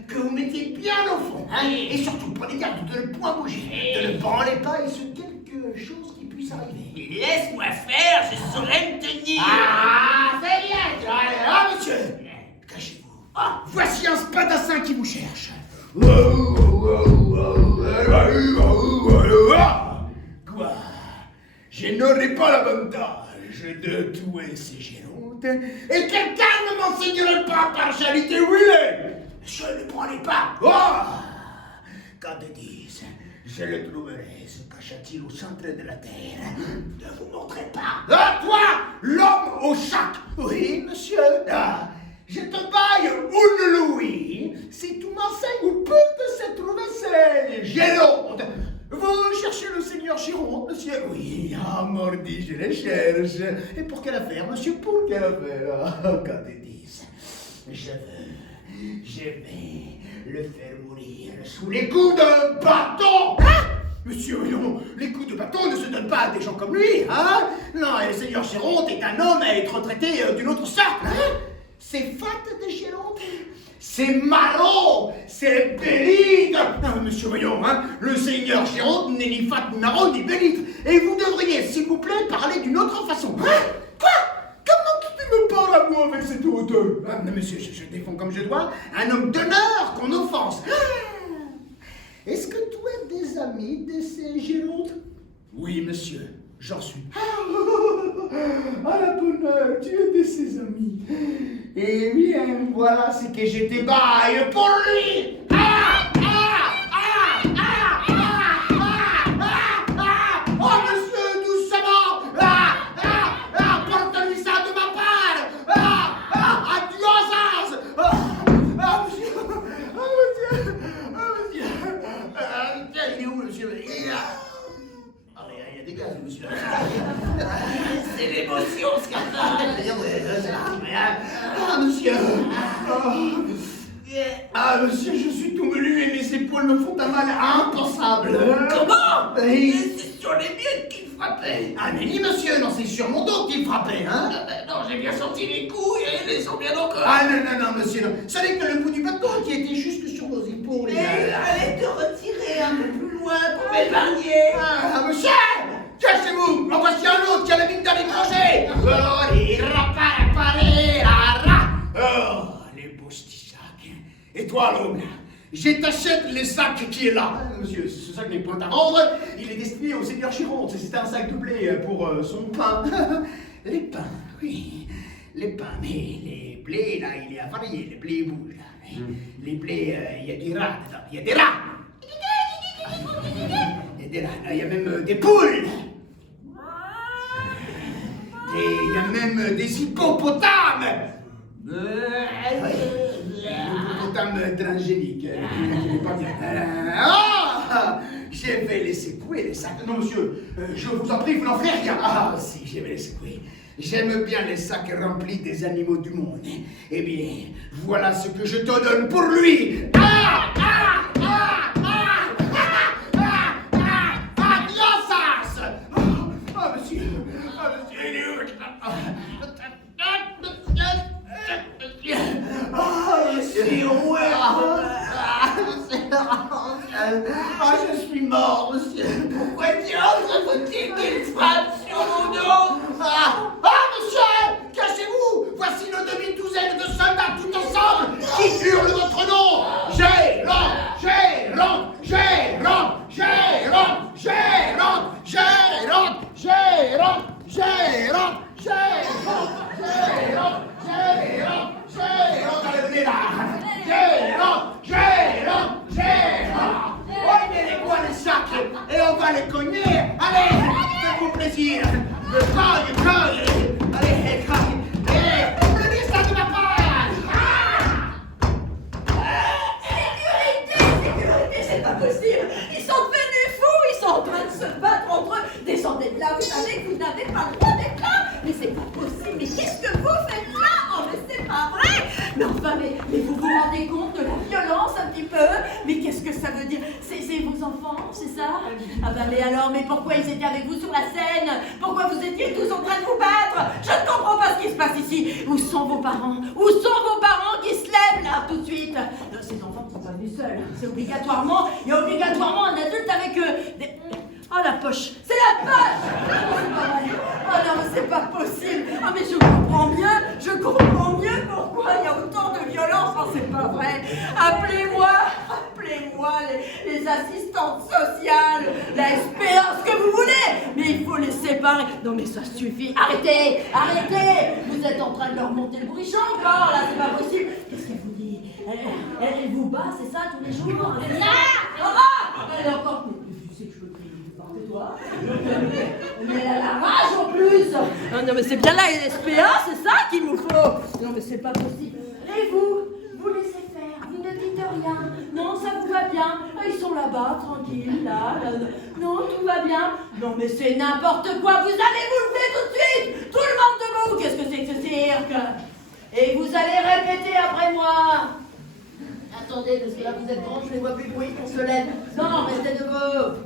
que vous mettiez bien au fond. Et surtout, prenez garde de ne point bouger, de ne branler pas et ce quelque chose qui puisse arriver. Laisse-moi faire, je saurai me tenir. Ah, c'est bien, monsieur. Cachez-vous. Voici un spadassin qui vous cherche. Quoi? Je n'aurai pas l'avantage de tuer ces gérontes, et quelqu'un ne m'enseignerait pas par charité où il est. Je ne branlais pas. Quand ils disent, je le trouverai, se cache-t-il au centre de la terre. Ne vous montrez pas. Toi, l'homme au chac. Oui, monsieur. Je te baille une louis si tu m'enseignes où peut se trouver ces gérontes. Vous cherchez le seigneur Géronte, monsieur? Oui, mordi, je les cherche. Et pour quelle affaire, monsieur? Pour quelle affaire? Quand ils disent, je vais le faire mourir sous les coups d'un bâton. Monsieur, non, les coups de bâton ne se donnent pas à des gens comme lui, Non, et le seigneur Géronte est un homme à être traité d'une autre sorte, C'est fat de Géronte? C'est marron, c'est bélite. Non, monsieur, voyons, le seigneur Géronte n'est ni fat, ni marron, ni bélite. Et vous devriez, s'il vous plaît, parler d'une autre façon. Quoi? Comment tu me parles à moi avec cette hauteur? Non, monsieur, je défends comme je dois un homme d'honneur qu'on offense. Est-ce que toi, ami de ces Gérondes? Oui, monsieur, j'en suis. À la bonne heure, tu es de ses amis. Eh bien, voilà ce que je te baille pour lui. Oh, monsieur, doucement. Porte-lui ça de ma part. Adieu, Zaz. Monsieur. Il est où, monsieur? Il est là. Il y a des gaz, monsieur. C'est l'émotion, scandale. Monsieur. Monsieur, je suis tout menu et mes épaules me font un mal impensable. Comment? Oui. C'est sur les miennes qu'il frappait. Ah, mais oui, monsieur, non, c'est sur mon dos qu'il frappait, hein? Non, j'ai bien senti les coups et les sont bien encore. Ah, non, monsieur, non. Ce n'est que le bout du bâton qui était jusque sur vos épaules. Mais allez te retirer un peu plus loin pour m'épargner. Ah, monsieur! Cachez-vous! En voici un autre qui a la mine d'aller manger! Oh, les beaux petits sacs. Et toi, l'homme, je t'achète les sacs qui est là. Monsieur, ce sac n'est point à vendre. Il est destiné au seigneur Chiron. C'est un sac de blé pour son pain. Les pains, oui. Les pains, mais les blés, là, il est avarié. Les blés bougent, là. Les blés, il y a des rats dedans. Il y a des rats! Il y a même des poules. Il y a même des hippopotames. Hippopotame transgénique. Je vais les secouer, les sacs. Non, monsieur, je vous en prie, vous n'en ferez rien. Ah, si, je vais les secouer. J'aime bien les sacs remplis des animaux du monde. Eh bien, voilà ce que je te donne pour lui. Je suis mort, monsieur. Pourquoi diable faut-il qu'il frappe sur mon dos? Monsieur, cachez-vous. Voici une demi-douzaine de soldats tout ensemble qui hurlent votre nom. Gérant, Gérant, Gérant, Gérant, Gérant, Gérant, Gérant, Gérant, Gérant, Gérant, Gérant, Gérant, allez, venez là. Gérant, Gérant, Gérant. Oh, mettez-les les sacs et on va les cogner. Allez, faites-vous plaisir. Cogne. Allez, cogne. Prenez ça de ma part. Sécurité, c'est pas possible. Ils sont devenus fous, ils sont en train de se battre entre eux. Descendez de là, vous savez que vous n'avez pas le droit d'être là. Mais c'est pas possible, mais qu'est-ce que vous faites là? Oh, mais c'est pas vrai. Mais enfin, mais vous vous rendez compte de la violence un petit peu? Mais qu'est-ce que ça veut dire? C'est vos enfants, c'est ça? Ah bah mais alors, mais pourquoi ils étaient avec vous sur la scène? Pourquoi vous étiez tous en train de vous battre? Je ne comprends pas ce qui se passe ici. Où sont vos parents? Où sont vos parents qui se lèvent là tout de suite? Non, ces enfants ne sont pas venus seuls. C'est obligatoirement, il y a obligatoirement un adulte avec eux. Oh la poche! C'est la poche! Oh non, mais c'est pas possible! Ah mais je comprends mieux pourquoi il y a autant de violence! Oh c'est pas vrai! Appelez-moi les assistantes sociales, la SPA, ce que vous voulez! Mais il faut les séparer! Non mais ça suffit! Arrêtez! Vous êtes en train de leur monter le bouchon encore là, c'est pas possible! Qu'est-ce qu'elle vous dit? Elle vous bat, c'est ça, tous les jours? Elle est encore plus. Tu sais que je peux crier n'importe quoi. Mais elle a la rage en plus. Non mais c'est bien la SPA, c'est ça qu'il nous faut. Non mais c'est pas possible. Et vous laissez faire, vous ne dites rien. Non, ça vous va bien. Ils sont là-bas, tranquilles, là. Non, tout va bien. Non mais c'est n'importe quoi. Vous allez vous lever tout de suite. Tout le monde debout. Qu'est-ce que c'est que ce cirque? Et vous allez répéter après moi. Attendez, parce que là vous êtes grands, je ne vois plus de bruit, on se lève. Non, restez debout.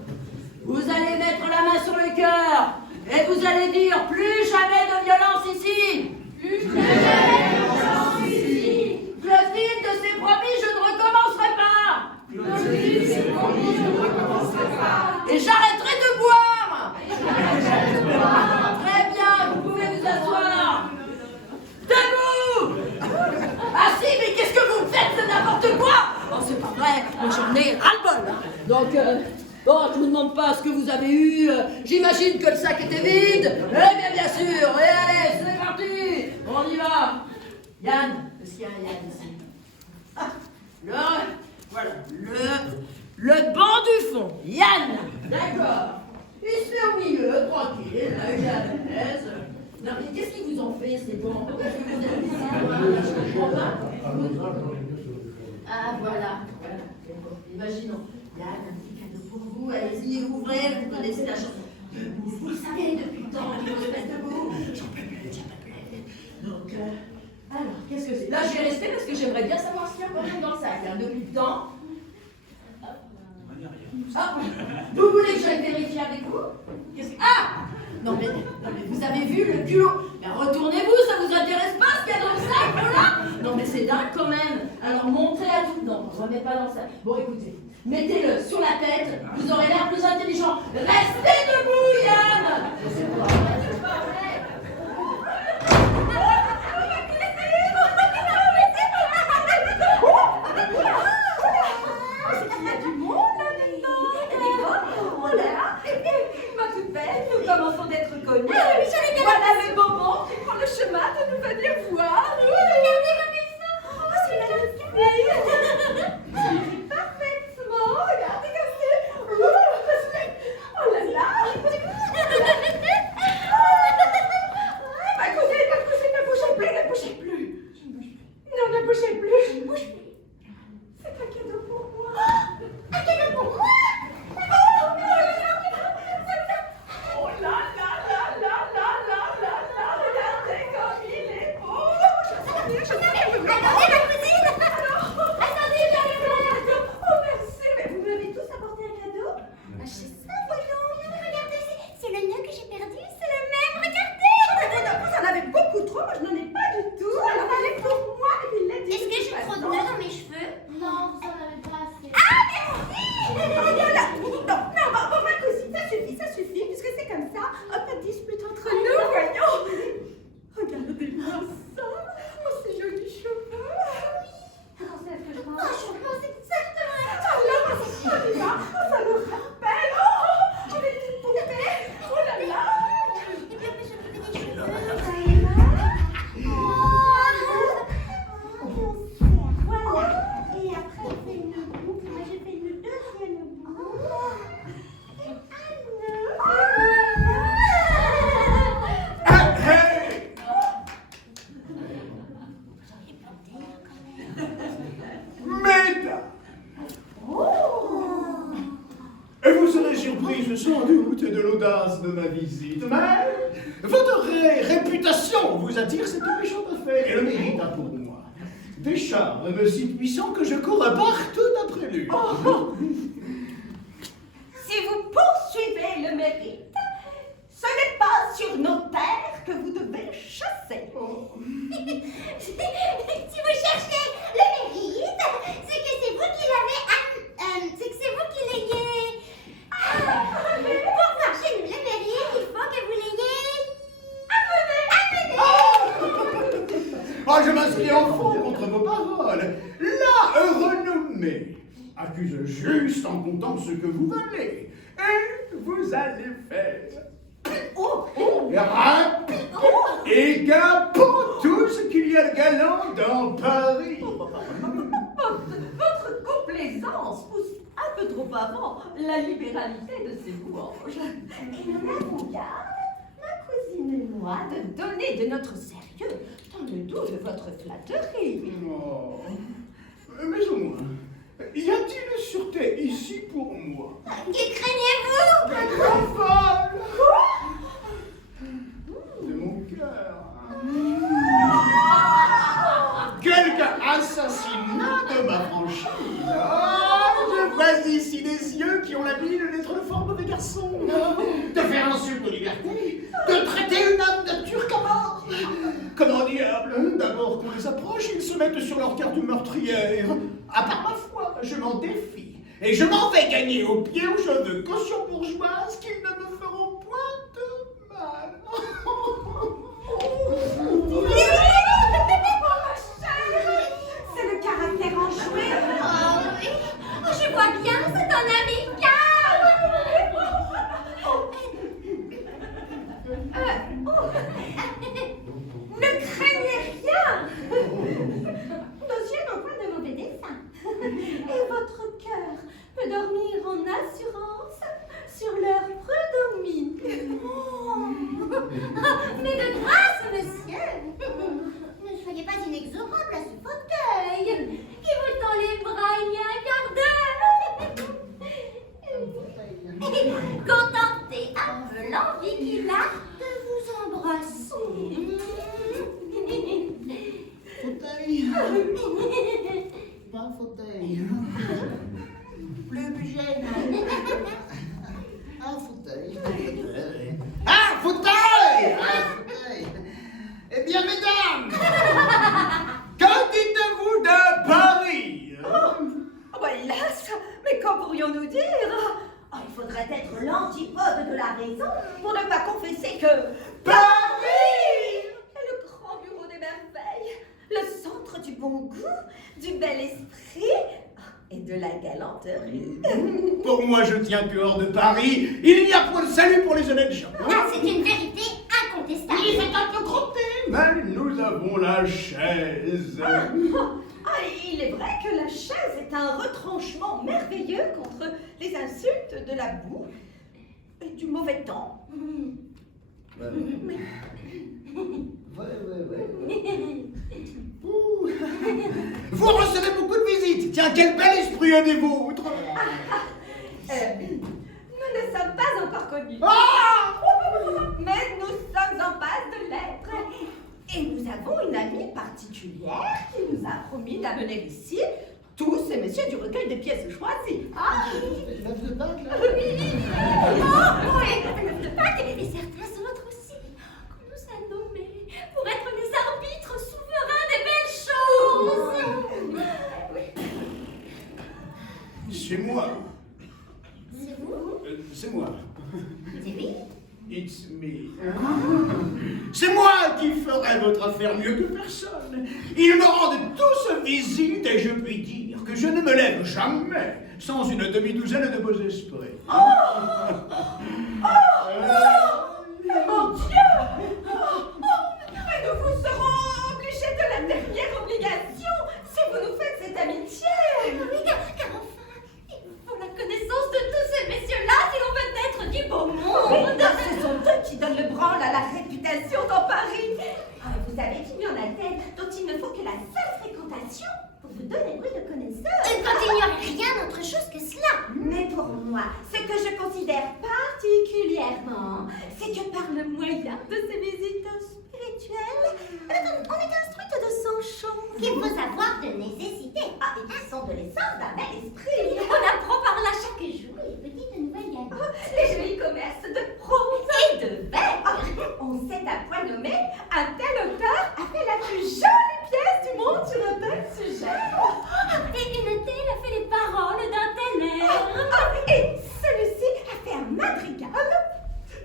Vous allez mettre la main sur le cœur et vous allez dire plus jamais de violence ici. Plus jamais de violence ici. Clotilde s'est promis, je ne recommencerai pas. Clotilde s'est promis, je ne recommencerai pas. Et j'arrêterai de boire. Très bien, vous pouvez vous asseoir. Debout. Ah si, mais qu'est-ce que vous faites? C'est n'importe quoi. Oh, c'est pas vrai. Moi, j'en ai ras-le-bol. Donc, Bon, je vous demande pas ce que vous avez eu. J'imagine que le sac était vide. Eh bien sûr. Allez, c'est parti. On y va. Yann, est-ce qu'il y a un Yann ici? Voilà, le banc du fond. Yann, d'accord. Il se met au milieu, tranquille, là, il est à l'aise. Non, mais qu'est-ce qu'ils vous ont fait, ces bancs? Qu'est-ce que vous avez dit? Je comprends pas. Ah, voilà. Imaginons. Yann, un petit cadeau pour vous. Allez-y, ouvrez, vous connaissez la chanson. Vous le savez depuis le temps qu'il faut se mettre debout. J'en peux plus. Donc, alors, qu'est-ce que c'est? Là, je vais rester parce que j'aimerais bien savoir ce qu'il y a quand même dans le sac. Hein, depuis le temps. Ah, vous voulez que j'aille vérifier avec vous? Qu'est-ce que... Ah non mais vous avez vu le culot? Ben, retournez-vous, ça vous intéresse pas ce qu'il y a dans le sac, voilà? Non mais c'est dingue quand même. Alors montez à tout... Non, on ne remet pas dans le sac. Bon écoutez, mettez-le sur la tête, vous aurez l'air plus intelligent. Restez debout, Yann! C'est pas vrai. Nous commençons d'être connus. Voilà le moment qui prend le chemin de nous venir voir. Regardez comme ils sont. Oh, c'est la Ça écrit parfaitement. Regardez comme c'est. Oh là là. Écoutez, ne bougez plus. Non, ne bougez plus. C'est un cadeau pour moi. Un cadeau pour moi? Oh là là là là là là là là, regardez comme il est beau. Attendez, ma cousine. Attendez, j'arrive. Oh merci, mais vous m'avez tous apporté un cadeau? C'est ça, voyons. Regardez, c'est le nœud que j'ai perdu. C'est le même, regardez. Vous en avez beaucoup trop, moi je n'en ai pas du tout. Alors elle est pour moi, il l'a dit. Est-ce que j'ai trop de nœuds dans mes cheveux? Non, vous en avez pas assez. Ah, merci. Non, ma cousine, ça suffit, puisque c'est comme ça. Pas de dispute entre nous, voyons. Regardez-moi ça. Oh, ces jolis cheveux. Comment c'est que je Oh, mange? je pense exactement. Ça me rappelle. Oh, les petites poupées. Oh là là. Et puis après, je peux des cheveux. Voilà. Et après, on fait une boucle. Moi, j'ai fait une deuxième boucle. Et Hey! Mesdames! Et vous serez surprise sans doute de l'audace de ma visite, mais votre réputation vous attire cette méchante affaire et le mérite a pour moi des charmes si puissants que je cours partout après lui. Si vous poursuivez le mérite, ce n'est pas sur nos terres que vous devez chasser. si vous cherchez le mérite, c'est que c'est vous qui l'avez. C'est que c'est vous qui l'ayez. Pour voir chez nous le mérite, il faut que vous l'ayez amené. Oh, je m'inscris en faux contre vos paroles. La renommée accuse juste en comptant ce que vous valez. Et vous allez faire et gain pour tout ce qu'il y a de galant dans Paris. Votre complaisance pousse un peu trop avant la libéralité de ces louanges. Et nous n'avons garde, ma cousine et moi, de donner de notre sérieux dans le dos de votre flatterie. Oh. Mais au moins, y a-t-il une sûreté ici pour moi? Que craignez-vous? Rafale de mon cœur. Quelque assassinat de ma franchise. Ah, je vois ici des yeux qui ont la mine d'être le fort mauvais garçon. De faire insulte aux libertés, de traiter une âme de turc à mort. Comment diable? D'abord qu'on les approche, ils se mettent sur leur carte meurtrière. À part ma foi, je m'en défie. Et je m'en vais gagner au pied où je veux caution bourgeoise qu'ils ne me feront point de mal. C'est le caractère enjoué. Oh oui, je vois bien, c'est un amical. contenter un peu l'envie qu'il a de vous embrasser. Fauteuil. Pas un fauteuil. Le budget. Un fauteuil. Un fauteuil. Un fauteuil. Eh bien, mesdames, que dites-vous de Paris? Oh, bah hélas, mais qu'en pourrions-nous dire? Oh, il faudrait être l'antipode de la raison pour ne pas confesser que Paris est le grand bureau des merveilles, le centre du bon goût, du bel esprit et de la galanterie. Pour moi, je tiens que hors de Paris, il n'y a point de salut pour les honnêtes gens. Ah, c'est une vérité incontestable. Il est un peu crotté, mais nous avons la chaise. Ah, il est vrai que la chaise est un retranchement merveilleux contre les insultes de la boue et du mauvais temps. Ouh. Vous recevez beaucoup de visites. Tiens, quel bel esprit un des vôtres. Nous ne sommes pas encore connus. Ah! Mais nous sommes en passe de l'être. Et nous avons une amie particulière qui nous a promis d'amener ici tous ces messieurs du recueil des pièces choisies. Ah L'œuf de Pâques, là? Oh, oui, l'œuf de Pâques et certains autres aussi, qu'on nous a nommés pour être les arbitres souverains des belles choses. C'est moi. C'est vous? C'est moi. C'est lui? It's me. C'est moi qui ferai votre affaire mieux que personne. Ils me rendent tous visite et je puis dire que je ne me lève jamais sans une demi-douzaine de beaux esprits. Mon Dieu! Mais nous vous serons obligés de la dernière obligation si vous nous faites cette amitié. Oui, car enfin, il faut la connaissance de tous ces messieurs-là si l'on veut être du beau monde. Car ce sont eux qui donnent le branle à la réputation dans Paris. Ah, vous savez qu'il y en a tels dont il ne faut que la seule fréquentation pour vous donner bruit de connaisseurs. Quand il n'y aurait rien d'autre chose que cela. Mais pour moi, ce que je considère particulièrement, c'est que par le moyen de ces visites spirituelles, on est instruite de 100 choses. Qu'il faut savoir de nécessité. Ah, et qui sont de l'essence d'un bel esprit. On apprend par là chaque jour les petites nouvelles gamies. Les jolis commerces de prose et de verre. On sait à point nommé, un tel auteur a fait la plus jolie pièce du monde sur un tel sujet. Et une telle a fait les paroles d'un tel air. Et celui-ci a fait un madrigal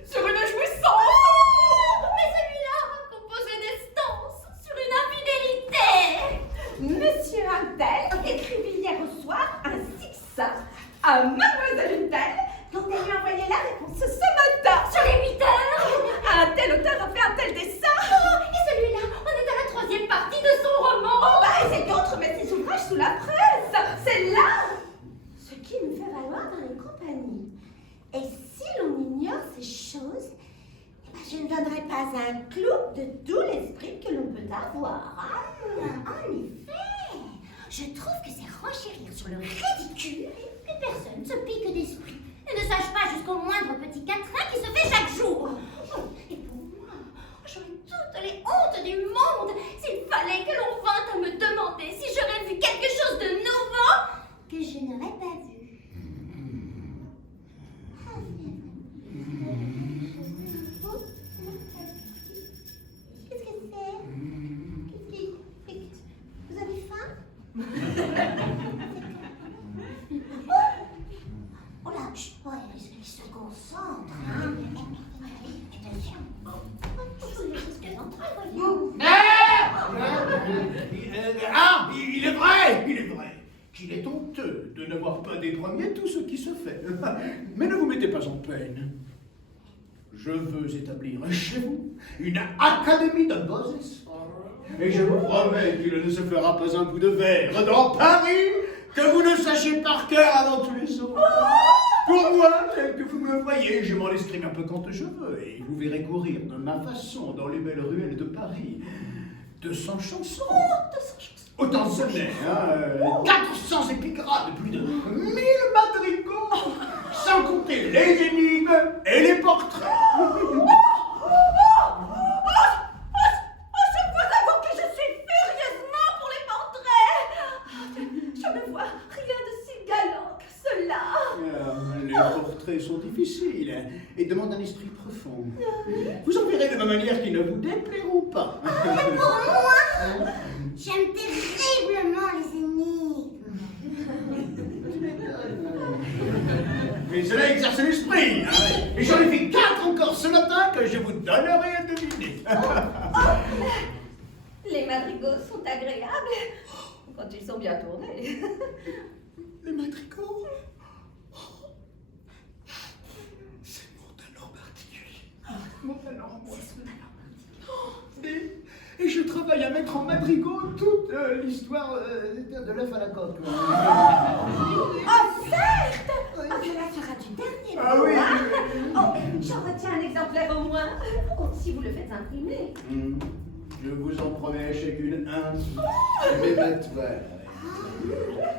sur une jouissance. Mais celui-là a composé des stances sur une infidélité. Monsieur Untel écrivit hier au soir un succès à Mademoiselle Untel dont elle lui a envoyé la réponse ce matin. Sur les 8 heures. Un tel auteur a fait un tel dessin. Et celui-là, on est à la 3e partie de son roman. Oh bah, et c'est d'autres, mais ces ouvrages sous la presse. C'est là ce qui me fait valoir dans les compagnies. Et si l'on ignore ces choses, eh ben, je ne donnerai pas un clou de tout l'esprit que l'on peut avoir. En effet, je trouve que c'est renchérir sur le ridicule que personne se pique d'esprit et ne sache pas jusqu'au moindre petit quatrain qui se fait chaque jour. Et pour moi, j'aurais toutes les hontes du monde s'il fallait que l'on vînt à me demander si j'aurais vu quelque chose de nouveau que je n'aurais pas vu. Qu'est-ce que c'est? Vous avez faim? Oh là, chut, ouais, il se concentre. Hein. Attention. Je risque d'entrer, voyons. Il est vrai qu'il est honteux de n'avoir pas des premiers tout ce qui se fait. Mais ne vous mettez pas en peine. Je veux établir chez vous une académie de beaux esprits. Et je vous promets qu'il ne se fera pas un bout de verre dans Paris que vous ne sachiez par cœur avant tous les autres. Pour moi, tel que vous me voyez, je m'en escrime un peu quand je veux, et vous verrez courir de ma façon dans les belles ruelles de Paris 200 chansons. 200 chansons. Autant de sonnets, 400 épigrammes, plus de 1000 madrigaux. sans compter les énigmes et les portraits. Je vous avoue que je suis furieusement pour les portraits. Je ne vois rien de si galant que cela. Les portraits sont difficiles et demandent un esprit profond. Vous en verrez de ma manière qui ne vous déplairont pas. Pour moi, j'aime terriblement les énigmes. Mais cela exerce l'esprit. Et j'en ai fait 4 encore ce matin que je vous donnerai à deviner. Les madrigaux sont agréables quand ils sont bien tournés. Les madrigaux? C'est mon talent particulier. Mon talent, moi. C'est son talent particulier. Et je travaille à mettre en madrigaux toute l'histoire de l'œuf à la coque. Oh, certes! Oh, cela sera du dernier Ah oui, hein? oui, oui. Oh, j'en retiens un exemplaire au moins. Oh, si vous le faites imprimer. Je vous en promets chacune un mématoire.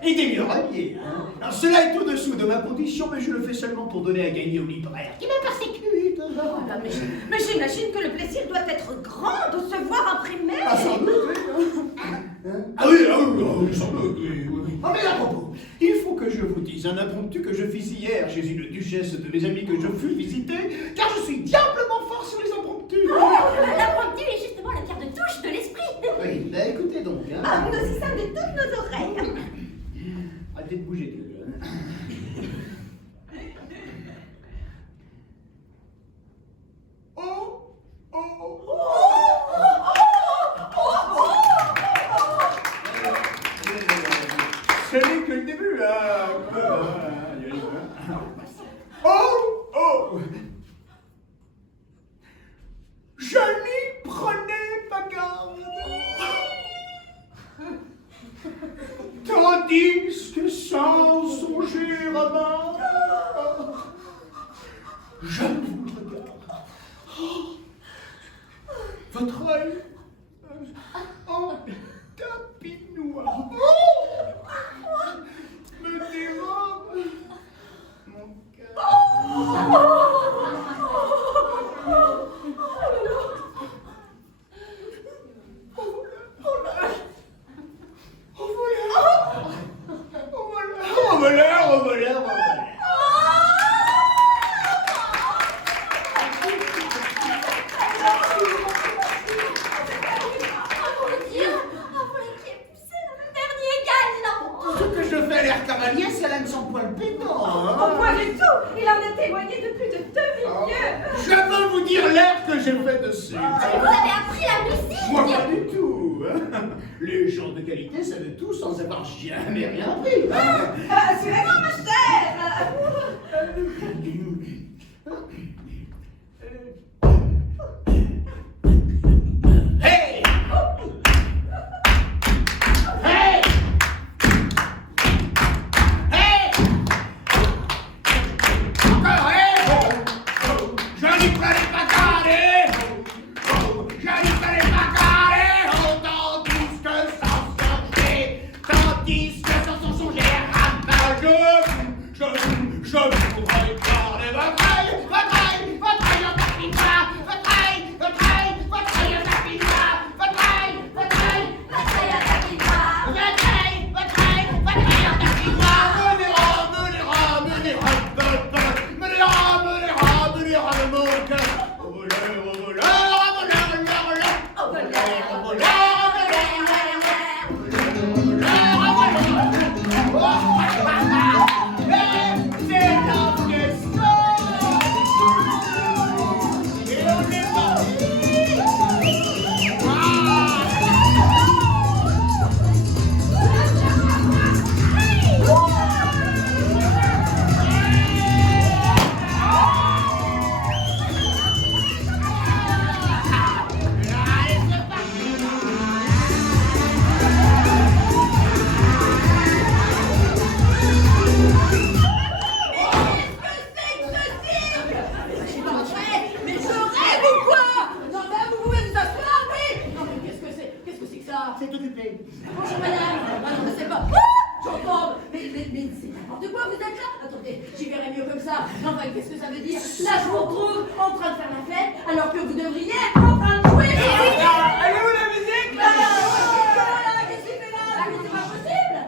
Et des murailliers. Alors, cela est au-dessous de ma condition, mais je le fais seulement pour donner à gagner au libraire qui me persécute. Oh là, mais j'imagine que le plaisir doit être grand de se voir imprimé. Ah, sans doute, oui. Ah oui, sans doute, oui. Oh, mais à propos, il faut que je vous dise un impromptu que je fis hier chez une duchesse de mes amis que je fus visiter, car je suis diablement fort sur les impromptus. L'impromptu est justement la pierre de touche de l'esprit. Oui, bah, écoutez donc. Ah, nous y sommes de toutes nos oreilles. Arrêtez de bouger, tous les deux. Ce n'est que le début, je n'y prenais pas garde. Tandis que sans songer à ma, je vous regarde. Votre œil en tapis noir me dérobe mon cœur. Au voleur. Ce que je fais à l'air cavalier, cela ne sent point le pétant. Au point du tout, il en a témoigné de plus de 2 milieux. Je veux vous dire l'air que j'ai fait dessus. Vous avez appris la musique? Moi, pas du tout. Les gens de qualité savent tout sans avoir jamais rien appris. Assurément, ma chère. Hey! Hey! Hey! Encore hey! Je n'y prenais pas garde! Je n'y prenais pas garde! Tandis que sans songer à ma je vous regarde votre œil en tapis noir. Là, je vous retrouve en train de faire la fête, alors que vous devriez être en train de jouer. Elle est où la musique là? Qu'est-ce qu'il fait là? Mais c'est pas possible.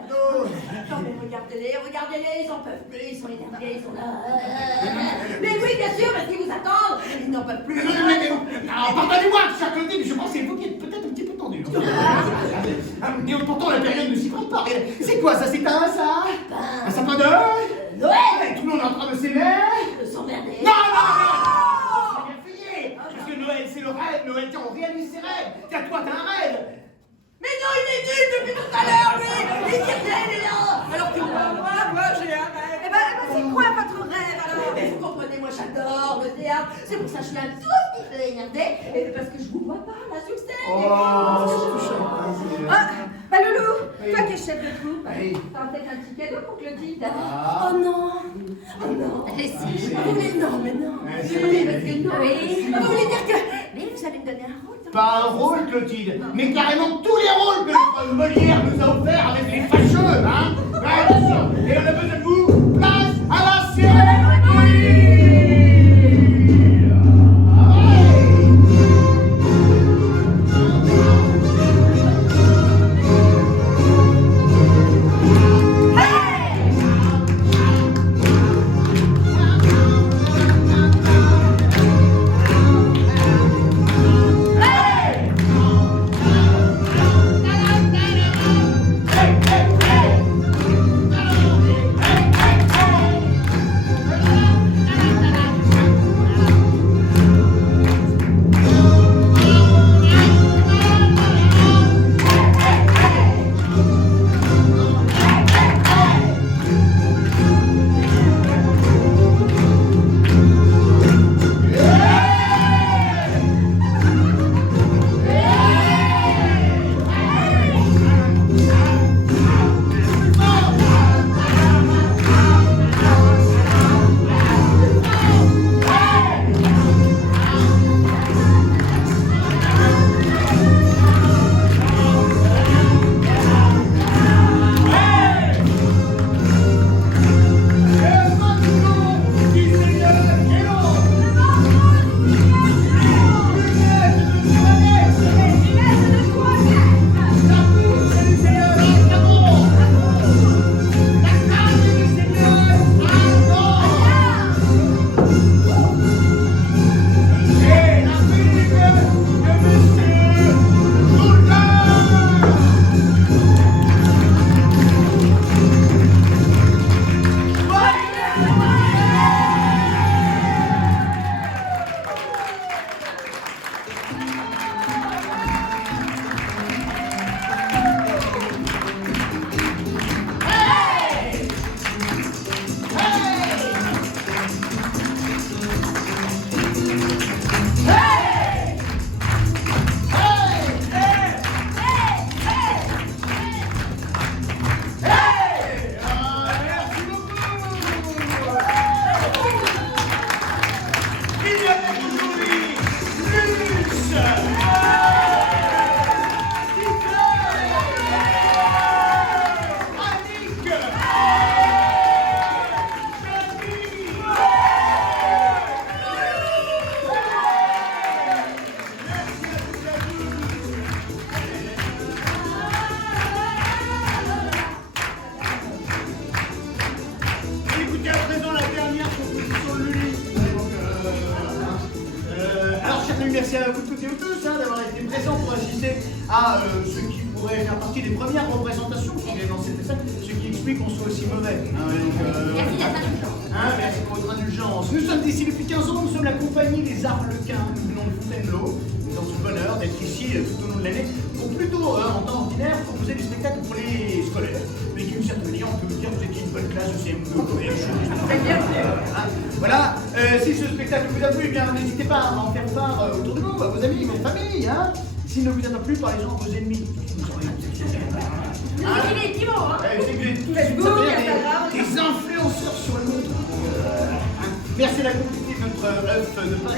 Non, mais regardez-les, ils en peuvent plus, ils sont énervés, ils sont là. Mais oui, bien sûr, parce qu'ils vous attendent. Ils n'en peuvent plus. Alors, pardonnez-moi, cher Claudine, je pense que c'est vous qui êtes peut-être un petit peu tendu. Mais pourtant, la période ne s'y prête pas. C'est quoi ça? C'est un sapin de Noël. Tout le monde est en train de s'aimer. S'emmerder. Non, non, non, c'est bien fini. Parce que Noël, c'est le rêve. Noël, tiens, on réalise ses rêves. Tiens, toi, t'as un rêve. Mais non, il est nul depuis tout à l'heure, lui. Il est là. Alors que moi, j'ai un rêve. Eh ben, c'est quoi votre rêve alors? Mais vous comprenez, moi j'adore le théâtre. C'est pour ça que je suis un tout petit peu énervée. Et parce que je vous vois pas là sur scène. c'est touchant. Bah Loulou, Oui. toi qui es chef de troupe, Oui. t'as peut-être un petit cadeau pour Clotilde. Ah. Oh non. Oh non. Allez, si. Mais non, mais non. Ouais, Oui, c'est parce que non. Oui. Ah, vous voulez dire que... Mais vous allez me donner un rôle? Pas un rôle, Clotilde, mais carrément tous les rôles que Molière nous a offerts avec les fâcheux, hein. Ouais, bien sûr. Et on a besoin de vous. Place à la cérémonie. merci à vous toutes et vous tous d'avoir été présents pour assister à ce qui pourrait faire partie des premières représentations qu'il y a dans cette salle, ce qui explique qu'on soit aussi mauvais. Merci pour votre indulgence. Nous sommes ici depuis 15 ans, nous sommes la compagnie des Arlequins, nous venons de Fontainebleau. Nous avons ce bonheur d'être ici tout au long de l'année pour plutôt, en temps ordinaire, proposer des spectacles pour les scolaires. Mais d'une certaine manière, on peut dire que vous étiez une bonne classe de CM2. Voilà, si ce spectacle vous a plu, eh bien n'hésitez pas à en faire part autour de vous, à vos amis, votre famille. S'il ne vous a pas plu, parlez-en à vos ennemis. C'est qui vont, hein? C'est que vous êtes tous Facebook, des influenceurs sur le monde. Merci à la complicité de notre œuf de pain.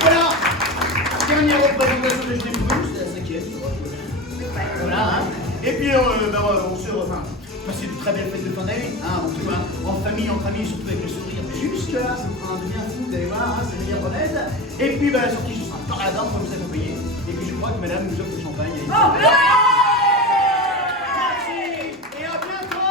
Voilà, dernière représentation de Genève, c'est la 5e. Voilà, et puis on se refait. passer de très belles fêtes de fin d'année, hein, en tout, hein, en famille, entre amis, surtout avec le sourire juste là, ça me fera un bien fou, vous allez voir, hein, c'est le meilleur remède. Et puis, bah, surtout, je serai un paradin pour vous accompagner. Et puis, je crois que madame nous offre le champagne. Merci, et à bientôt.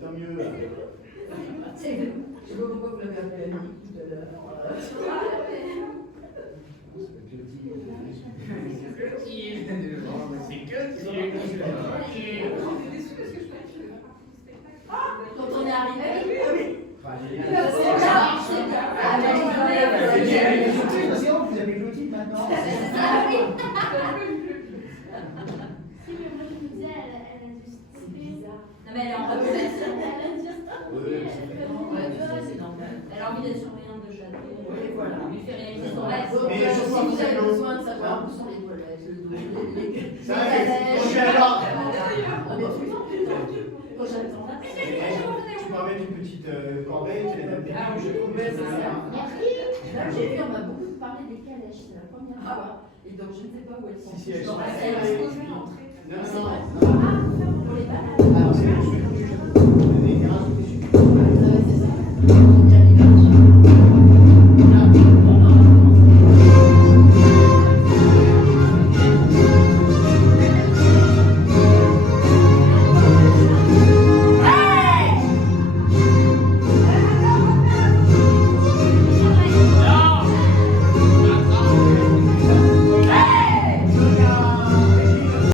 Tant mieux. Je vois pourquoi vous l'avez appelé Annie tout à l'heure. Quand on est arrivé, Vous avez l'outil maintenant. Si, mais moi je me disais, elle a dû stopper. non mais elle est en reconnaissance. Elle a dû stopper. Ouais, tu vois, c'est normal. Elle a envie d'être surveillante de château. Et voilà, lui fait réaliser son rêve. Mais Si surtout, vous avez l'eau. besoin de savoir où sont les toilettes, le dos, les Ça va, je suis alors. Quand j'attends là, Tu peux mettre une petite corbeille, tu les donnes des alors couches, ouais, c'est ça. Merci. Là, j'ai vu, on m'a beaucoup parlé des calèches, c'est la première fois. Et donc, je ne sais pas où elles sont. Si, elles Je sont. leur ai dit, est-ce que je vais rentrer Non, C'est non, vrai. non. Ah, pour les balades. Alors, c'est